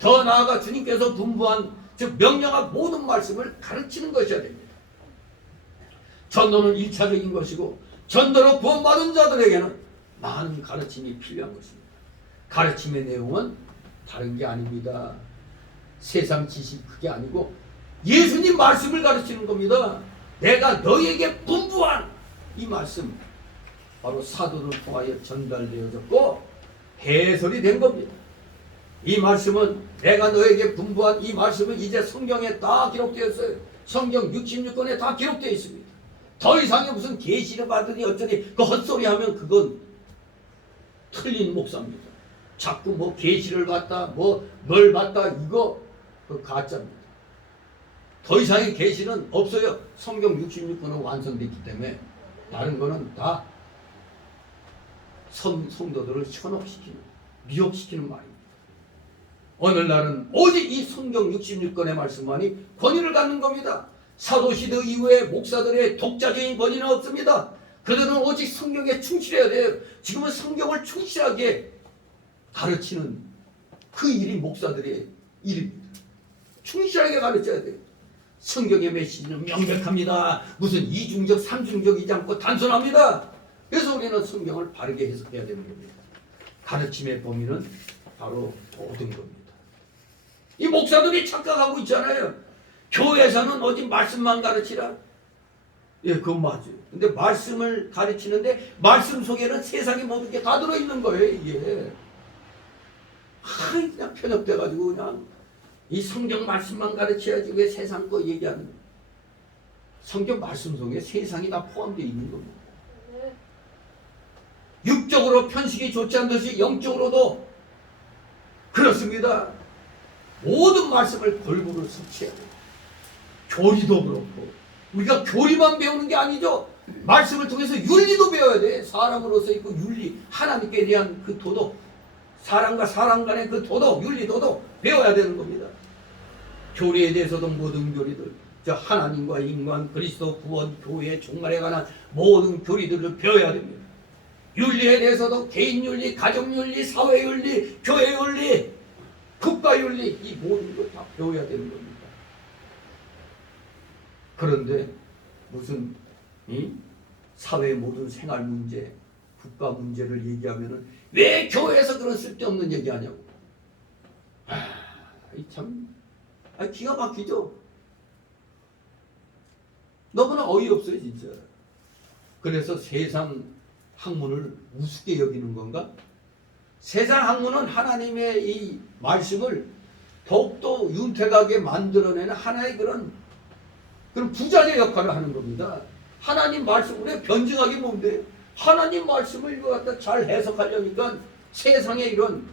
더 나아가 주님께서 분부한 즉 명령한 모든 말씀을 가르치는 것이어야 됩니다. 전도는 1차적인 것이고 전도로 구원받은 자들에게는 많은 가르침이 필요한 것입니다. 가르침의 내용은 다른 게 아닙니다. 세상 지식 그게 아니고 예수님 말씀을 가르치는 겁니다. 내가 너희에게 분부한 이 말씀 바로 사도를 통하여 전달되어졌고 해설이 된 겁니다. 이 말씀은 내가 너에게 분부한 이 말씀은 이제 성경에 다 기록되었어요. 성경 66권에 다 기록되어 있습니다. 더 이상의 무슨 계시를 받으니 어쩌니 그 헛소리 하면 그건 틀린 목사입니다. 자꾸 뭐 계시를 받다 뭘 받다 이거 그 가짜입니다. 더 이상의 계시는 없어요. 성경 66권은 완성됐기 때문에 다른 거는 다 성도들을 현혹시키는 미혹시키는 말입니다. 오늘날은 오직 이 성경 66권의 말씀만이 권위를 갖는 겁니다. 사도시대 이후에 목사들의 독자적인 권위는 없습니다. 그들은 오직 성경에 충실해야 돼요. 지금은 성경을 충실하게 가르치는 그 일이 목사들의 일입니다. 충실하게 가르쳐야 돼요. 성경의 메시지는 명백합니다. 무슨 이중적, 삼중적이지 않고 단순합니다. 그래서 우리는 성경을 바르게 해석해야 되는 겁니다. 가르침의 범위는 바로 모든 겁니다. 이 목사들이 착각하고 있잖아요. 교회에서는 어디 말씀만 가르치라. 예, 그건 맞아요. 근데 말씀을 가르치는데 말씀 속에는 세상의 모든 게 다 들어있는 거예요, 이게. 그냥 편협돼가지고 그냥 이 성경 말씀만 가르쳐야지 왜 세상 거 얘기하는 거예요. 성경 말씀 속에 세상이 다 포함되어 있는 겁니다. 육적으로 편식이 좋지 않은 듯이 영적으로도 그렇습니다. 모든 말씀을 골고루 섭취해야 돼요. 교리도 그렇고 우리가 교리만 배우는 게 아니죠. 말씀을 통해서 윤리도 배워야 돼. 사람으로서 있고 윤리, 하나님께 대한 그 도덕, 사람과 사람 간의 그 도덕, 윤리, 도덕 배워야 되는 겁니다. 교리에 대해서도 모든 교리들, 저 하나님과 인간, 그리스도 구원, 교회, 종말에 관한 모든 교리들을 배워야 됩니다. 윤리에 대해서도 개인 윤리, 가정 윤리, 사회 윤리, 교회 윤리, 국가 윤리 이 모든 걸 다 배워야 되는 겁니다. 그런데 무슨 사회의 모든 생활 문제, 국가 문제를 얘기하면은 왜 교회에서 그런 쓸데없는 얘기하냐고. 참 기가 막히죠. 너무나 어이없어요 진짜. 그래서 세상 학문을 우습게 여기는 건가? 세상 학문은 하나님의 이 말씀을 더욱더 윤택하게 만들어내는 하나의 그런 부자재 역할을 하는 겁니다. 하나님 말씀을 변증하기 뭔데? 하나님 말씀을 이거 갖다 잘 해석하려니까 세상에 이런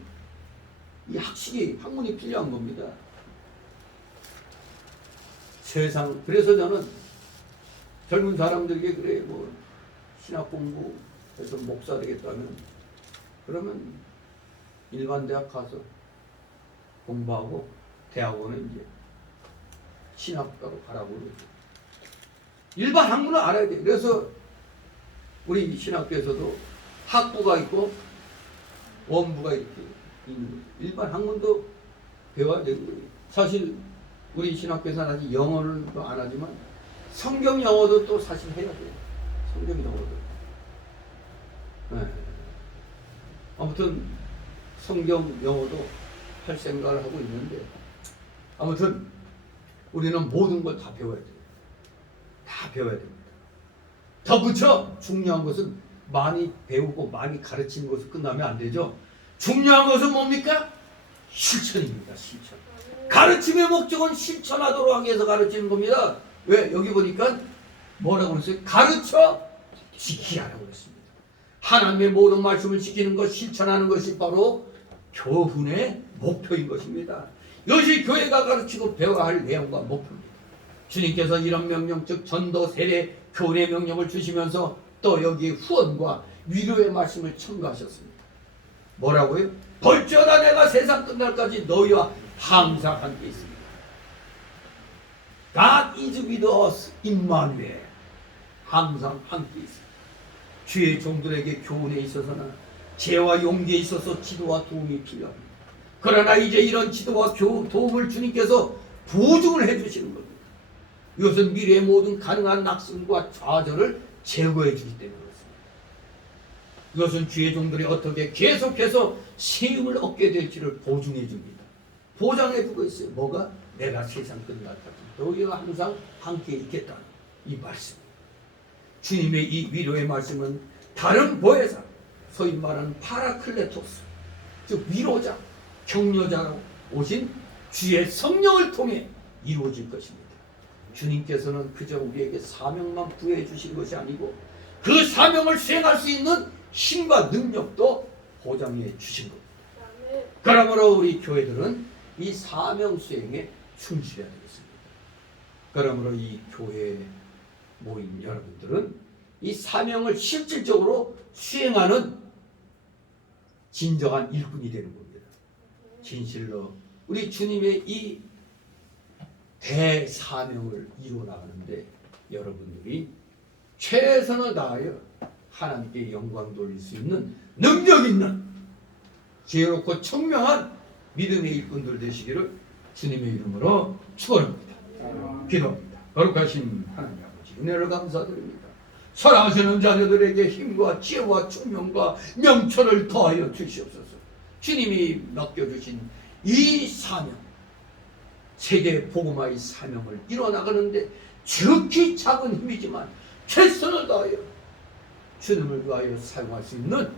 이 학문이 필요한 겁니다. 세상, 그래서 저는 젊은 사람들에게 그래, 뭐, 신학 공부해서 목사 되겠다면, 그러면 일반 대학 가서 공부하고 대학원은 이제 신학과로 가라고 그러죠. 일반 학문을 알아야 돼요. 그래서 우리 신학교에서도 학부가 있고 원부가 이렇게 있는 거예요. 일반 학문도 배워야 되는 거예요. 사실 우리 신학교에서는 아직 영어를 안 하지만 성경 영어도 또 사실 해야 돼요. 성경 영어도. 네. 아무튼 성경 영어도 할 생각을 하고 있는데 아무튼 우리는 모든 걸 다 배워야 돼요. 다 배워야 됩니다. 덧붙여 중요한 것은 많이 배우고 많이 가르치는 것으로 끝나면 안 되죠. 중요한 것은 뭡니까? 실천입니다. 실천. 가르침의 목적은 실천하도록 하기 위해서 가르치는 겁니다. 왜? 여기 보니까 뭐라고 그랬어요? 가르쳐 지키라고 그랬습니다. 하나님의 모든 말씀을 지키는 것, 실천하는 것이 바로 교훈의 목표인 것입니다. 이것이 교회가 가르치고 배워야 할 내용과 목표입니다. 주님께서 이런 명령, 즉 전도, 세례, 교훈의 명령을 주시면서 또 여기에 후원과 위로의 말씀을 첨가하셨습니다. 뭐라고요? 벌저나 내가 세상 끝날까지 너희와 항상 함께 있습니다. God is with us, 임마누엘. 항상 함께 있습니다. 주의 종들에게 교훈에 있어서는 지혜와 용기에 있어서 지도와 도움이 필요합니다. 그러나 이제 이런 지도와 도움을 주님께서 보증을 해주시는 겁니다. 이것은 미래의 모든 가능한 낙심과 좌절을 제거해 주기 때문에 그렇습니다. 이것은 주의 종들이 어떻게 계속해서 세움을 얻게 될지를 보증해 줍니다. 보장해 주고 있어요. 뭐가? 내가 세상 끝날까지 너희와 항상 함께 있겠다는 이 말씀. 주님의 이 위로의 말씀은 다른 보혜사, 소위 말하는 파라클레토스, 즉 위로자, 격려자로 오신 주의 성령을 통해 이루어질 것입니다. 주님께서는 그저 우리에게 사명만 부여해 주신 것이 아니고 그 사명을 수행할 수 있는 힘과 능력도 보장해 주신 겁니다. 그러므로 우리 교회들은 이 사명 수행에 충실해야 되겠습니다. 그러므로 이 교회에 모인 여러분들은 이 사명을 실질적으로 수행하는 진정한 일꾼이 되는 겁니다. 진실로 우리 주님의 이 대사명을 이루어 나가는데 여러분들이 최선을 다하여 하나님께 영광 돌릴 수 있는 능력 있는 지혜롭고 청명한 믿음의 일꾼들 되시기를 주님의 이름으로 축원합니다. 기도합니다. 거룩하신 하나님 아버지 은혜를 감사드립니다. 사랑하시는 자녀들에게 힘과 지혜와 총명과 명철을 더하여 주시옵소서. 주님이 맡겨주신 이 사명, 세계 복음화의 사명을 이뤄나가는데 지극히 작은 힘이지만 최선을 다하여 주님을 위하여 사용할 수 있는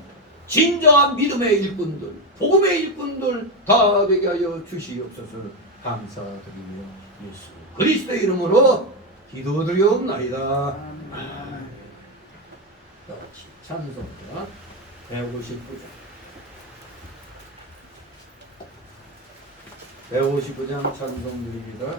진정한 믿음의 일꾼들, 복음의 일꾼들 다 되게 하여 주시옵소서. 감사드리며 예수 그리스도의 이름으로 기도드리옵나이다. 같이 찬송가 159장 159장 찬송 드립니다.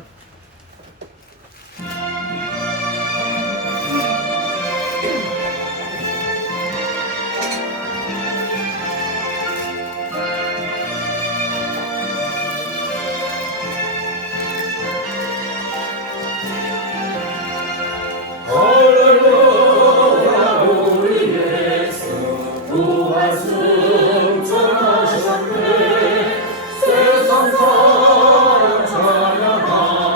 승천하셨네 세상 사랑 찬양하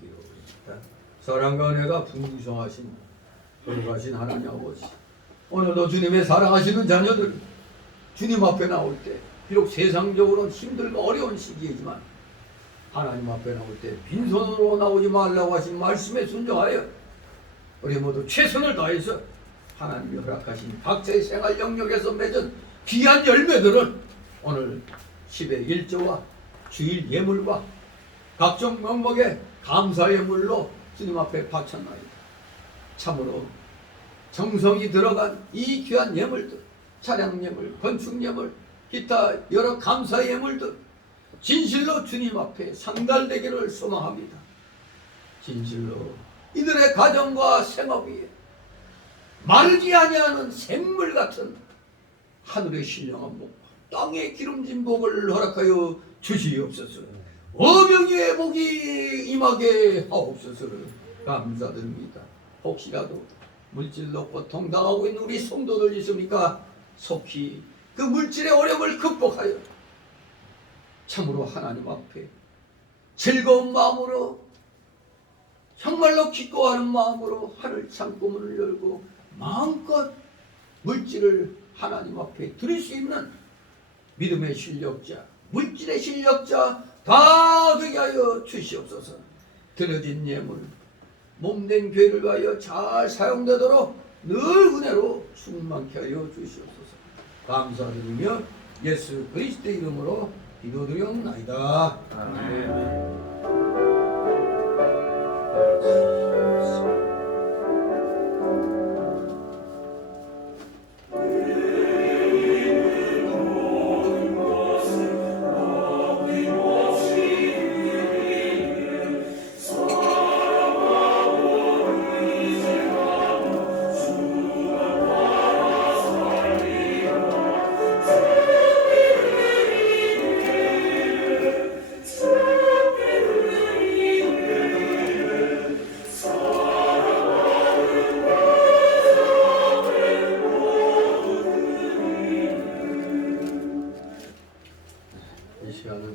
기도합니다. 사랑과 은혜가 풍성하신 거룩하신 하나님 아버지, 오늘도 주님의 사랑하시는 자녀들 주님 앞에 나올 때 비록 세상적으로는 힘들고 어려운 시기이지만 하나님 앞에 나올 때 빈손으로 나오지 말라고 하신 말씀에 순종하여 우리 모두 최선을 다해서 하나님이 허락하신 각자의 생활 영역에서 맺은 귀한 열매들을 오늘 10의 일조와 주일 예물과 각종 명목의 감사 예물로 주님 앞에 바쳤나이다. 참으로 정성이 들어간 이 귀한 예물들, 차량 예물, 건축 예물, 기타 여러 감사 예물들 진실로 주님 앞에 상달되기를 소망합니다. 진실로 이들의 가정과 생업 위에 마르지 아니하는 샘물 같은 하늘의 신령한 복, 땅의 기름진 복을 허락하여 주시옵소서. 어명의 복이 임하게 하옵소서. 감사드립니다. 혹시라도 물질로 고통당하고 있는 우리 성도들 있습니까? 속히 그 물질의 어려움을 극복하여 참으로 하나님 앞에 즐거운 마음으로 정말로 기뻐하는 마음으로 하늘 창고문을 열고 마음껏 물질을 하나님 앞에 드릴 수 있는 믿음의 실력자, 물질의 실력자 다 되게 하여 주시옵소서. 드려진 예물, 몸된 교회를 위하여 잘 사용되도록 늘 은혜로 충만케 하여 주시옵소서. 감사드리며 예수 그리스도의 이름으로 기도드리옵나이다. 아멘.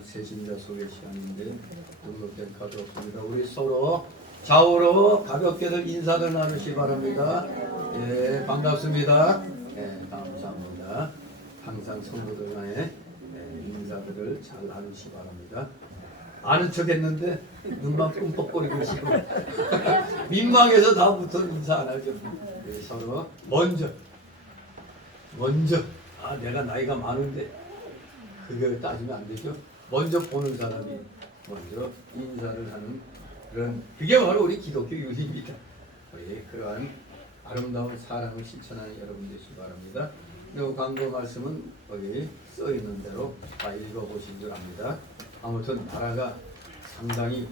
세신자 소개 시간인데 등록된 가도록 합니다. 우리 서로 좌우로 가볍게들 인사들 나누시 바랍니다. 예, 반갑습니다. 예, 감사합니다. 항상 성도들 간에 인사들을 잘 나누시 바랍니다. 아는 척 했는데 눈만 끔뻑거리고 있고 민망해서 다음부터 인사 안 하죠. 예, 서로 먼저 내가 나이가 많은데 그게 따지면 안 되죠. 먼저 보는 사람이 먼저 인사를 하는 그런, 그게 바로 우리 기독교 윤리입니다. 우리 그러한 아름다운 사랑을 실천하는 여러분 되시기 바랍니다. 그리고 광고 말씀은 거기 써 있는 대로 다 읽어보신 줄 압니다. 아무튼 나라가 상당히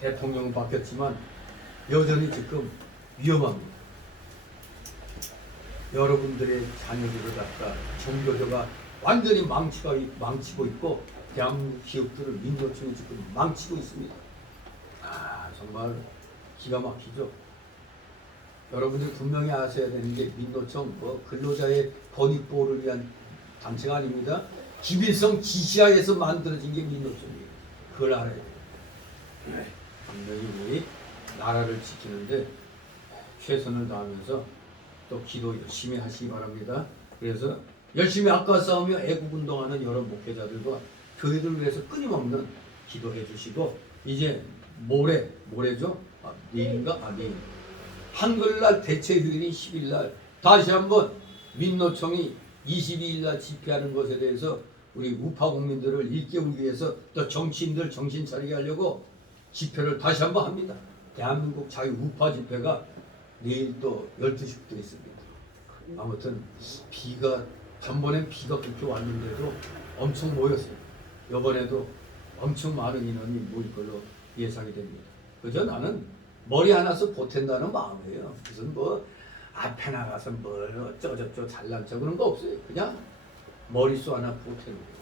대통령은 바뀌었지만 여전히 지금 위험합니다. 여러분들의 자녀들을 갖다 종교조가 완전히 망치고 있고 대한민국 기업들을 민노총이 지금 망치고 있습니다. 정말 기가 막히죠. 여러분들 분명히 아셔야 되는 게 민노총 근로자의 권익보호를 위한 단체가 아닙니다. 기밀성 지시하에서 만들어진 게 민노총이에요. 그걸 알아야 돼요. 분명히 우리 나라를 지키는데 최선을 다하면서 또 기도 열심히 하시기 바랍니다. 그래서 열심히 악과 싸우며 애국운동하는 여러 목회자들과 교회들을 위해서 끊임없는 기도해 주시고, 이제 모레죠? 내일인가? 내일 한글날 대체휴일인 10일날 다시 한번 민노총이 22일날 집회하는 것에 대해서 우리 우파 국민들을 일깨우기 위해서 또 정치인들 정신 차리게 하려고 집회를 다시 한번 합니다. 대한민국 자유 우파 집회가 내일 또 12시부터 있습니다. 아무튼 전번엔 비가 그렇게 왔는데도 엄청 모였어요. 이번에도 엄청 많은 인원이 모일 걸로 예상이 됩니다. 그저 나는 머리 하나서 보탠다는 마음이에요. 무슨 앞에 나가서 어쩌고저쩌고 잘난 척 그런 거 없어요. 그냥 머릿수 하나 보태는 거예요.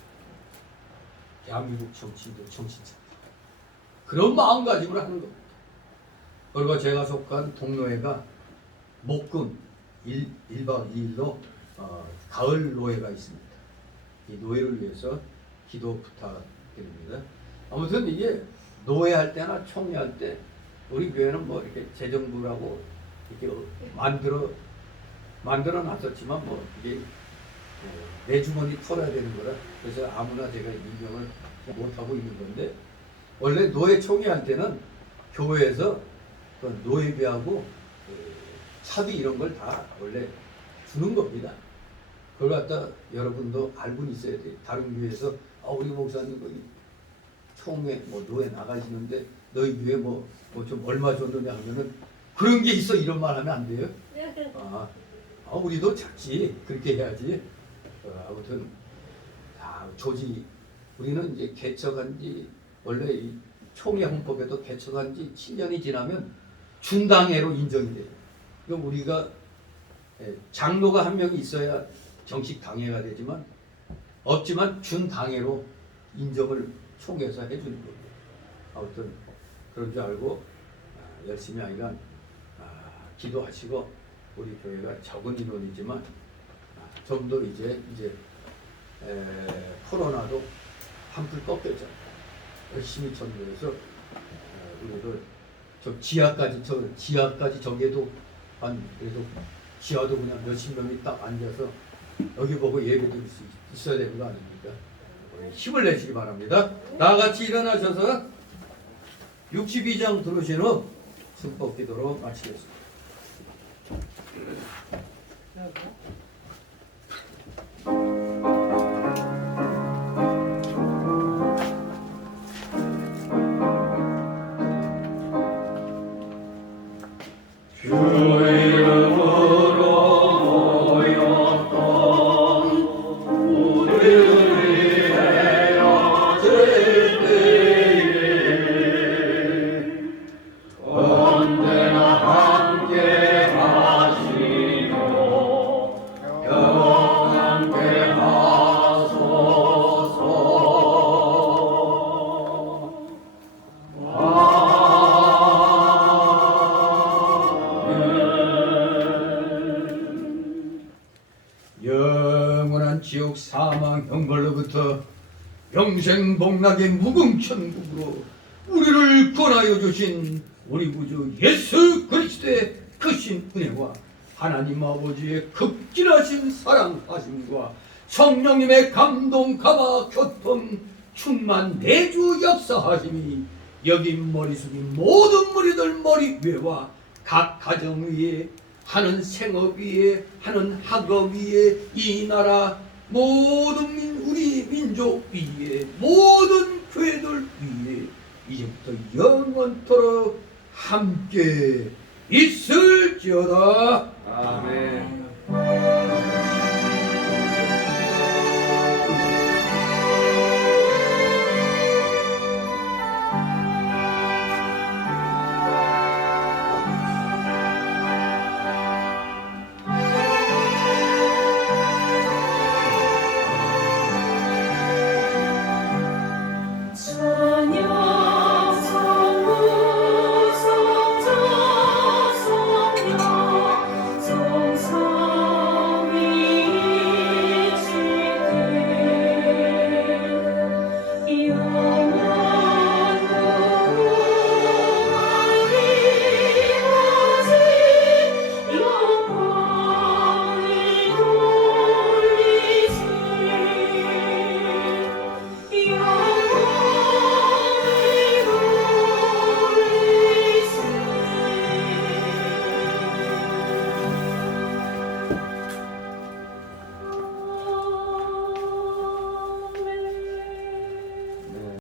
대한민국 정치인들 정신차 그런 마음가짐을 하는 겁니다. 그리고 제가 속한 동노회가 목금 1박 2일로 가을 노예가 있습니다. 이 노예를 위해서 기도 부탁드립니다. 아무튼 이게 노회할 때나 총회할 때 우리 교회는 뭐 이렇게 재정부라고 이렇게 만들어 놨었지만 뭐 이게 내 주머니 털어야 되는 거라 그래서 아무나 제가 임명을 못 하고 있는 건데 원래 노회 총회할 때는 교회에서 그 노예비하고 차비 이런 걸 다 원래 주는 겁니다. 그걸 갖다 여러분도 알고 있어야 돼요. 다른 교회에서 우리 목사님 거기 총회 뭐 노예 나가시는데 너희 교회 뭐 좀 얼마 줬느냐 하면은 그런 게 있어 이런 말 하면 안 돼요. 우리도 작지 그렇게 해야지. 아무튼 다 조직 우리는 이제 개척한 지 원래 이 총회 헌법에도 개척한 지 7년이 지나면 준당회로 인정이 돼요. 그럼 우리가 장로가 한 명이 있어야 정식 당회가 되지만 없지만 준당회로 인정을 총회에서 해주는 거예요. 아무튼 그런 줄 알고 열심히 하니까 기도하시고 우리 교회가 적은 인원이지만 좀 더 이제 코로나도 한풀 꺾였잖아요. 열심히 전도해서 우리들 저 지하까지 저기에도 한 그래도 지하도 그냥 몇십 명이 딱 앉아서 여기 보고 예배 드릴 수 있어야 되는 거 아닙니까? 힘을 내시기 바랍니다. 다 같이 일어나셔서 62장 들으신 후 승법 기도로 마치겠습니다. 영원한 지옥 사망 형벌로부터 영생 복락의 무궁천국으로 우리를 구원하여 주신 우리 구주 예수 그리스도의 크신 은혜와 하나님 아버지의 극진하신 사랑하심과 성령님의 감동 감화 교통 충만 내주 역사하심이 여기 머리 숙인 모든 무리들 머리 위에와 각 가정 위에 하는 생업 위에 하는 학업 위에 이 나라 모든 우리 민족 위에 모든 교회들 위에 이제부터 영원토록 함께 있을지어다. 아멘.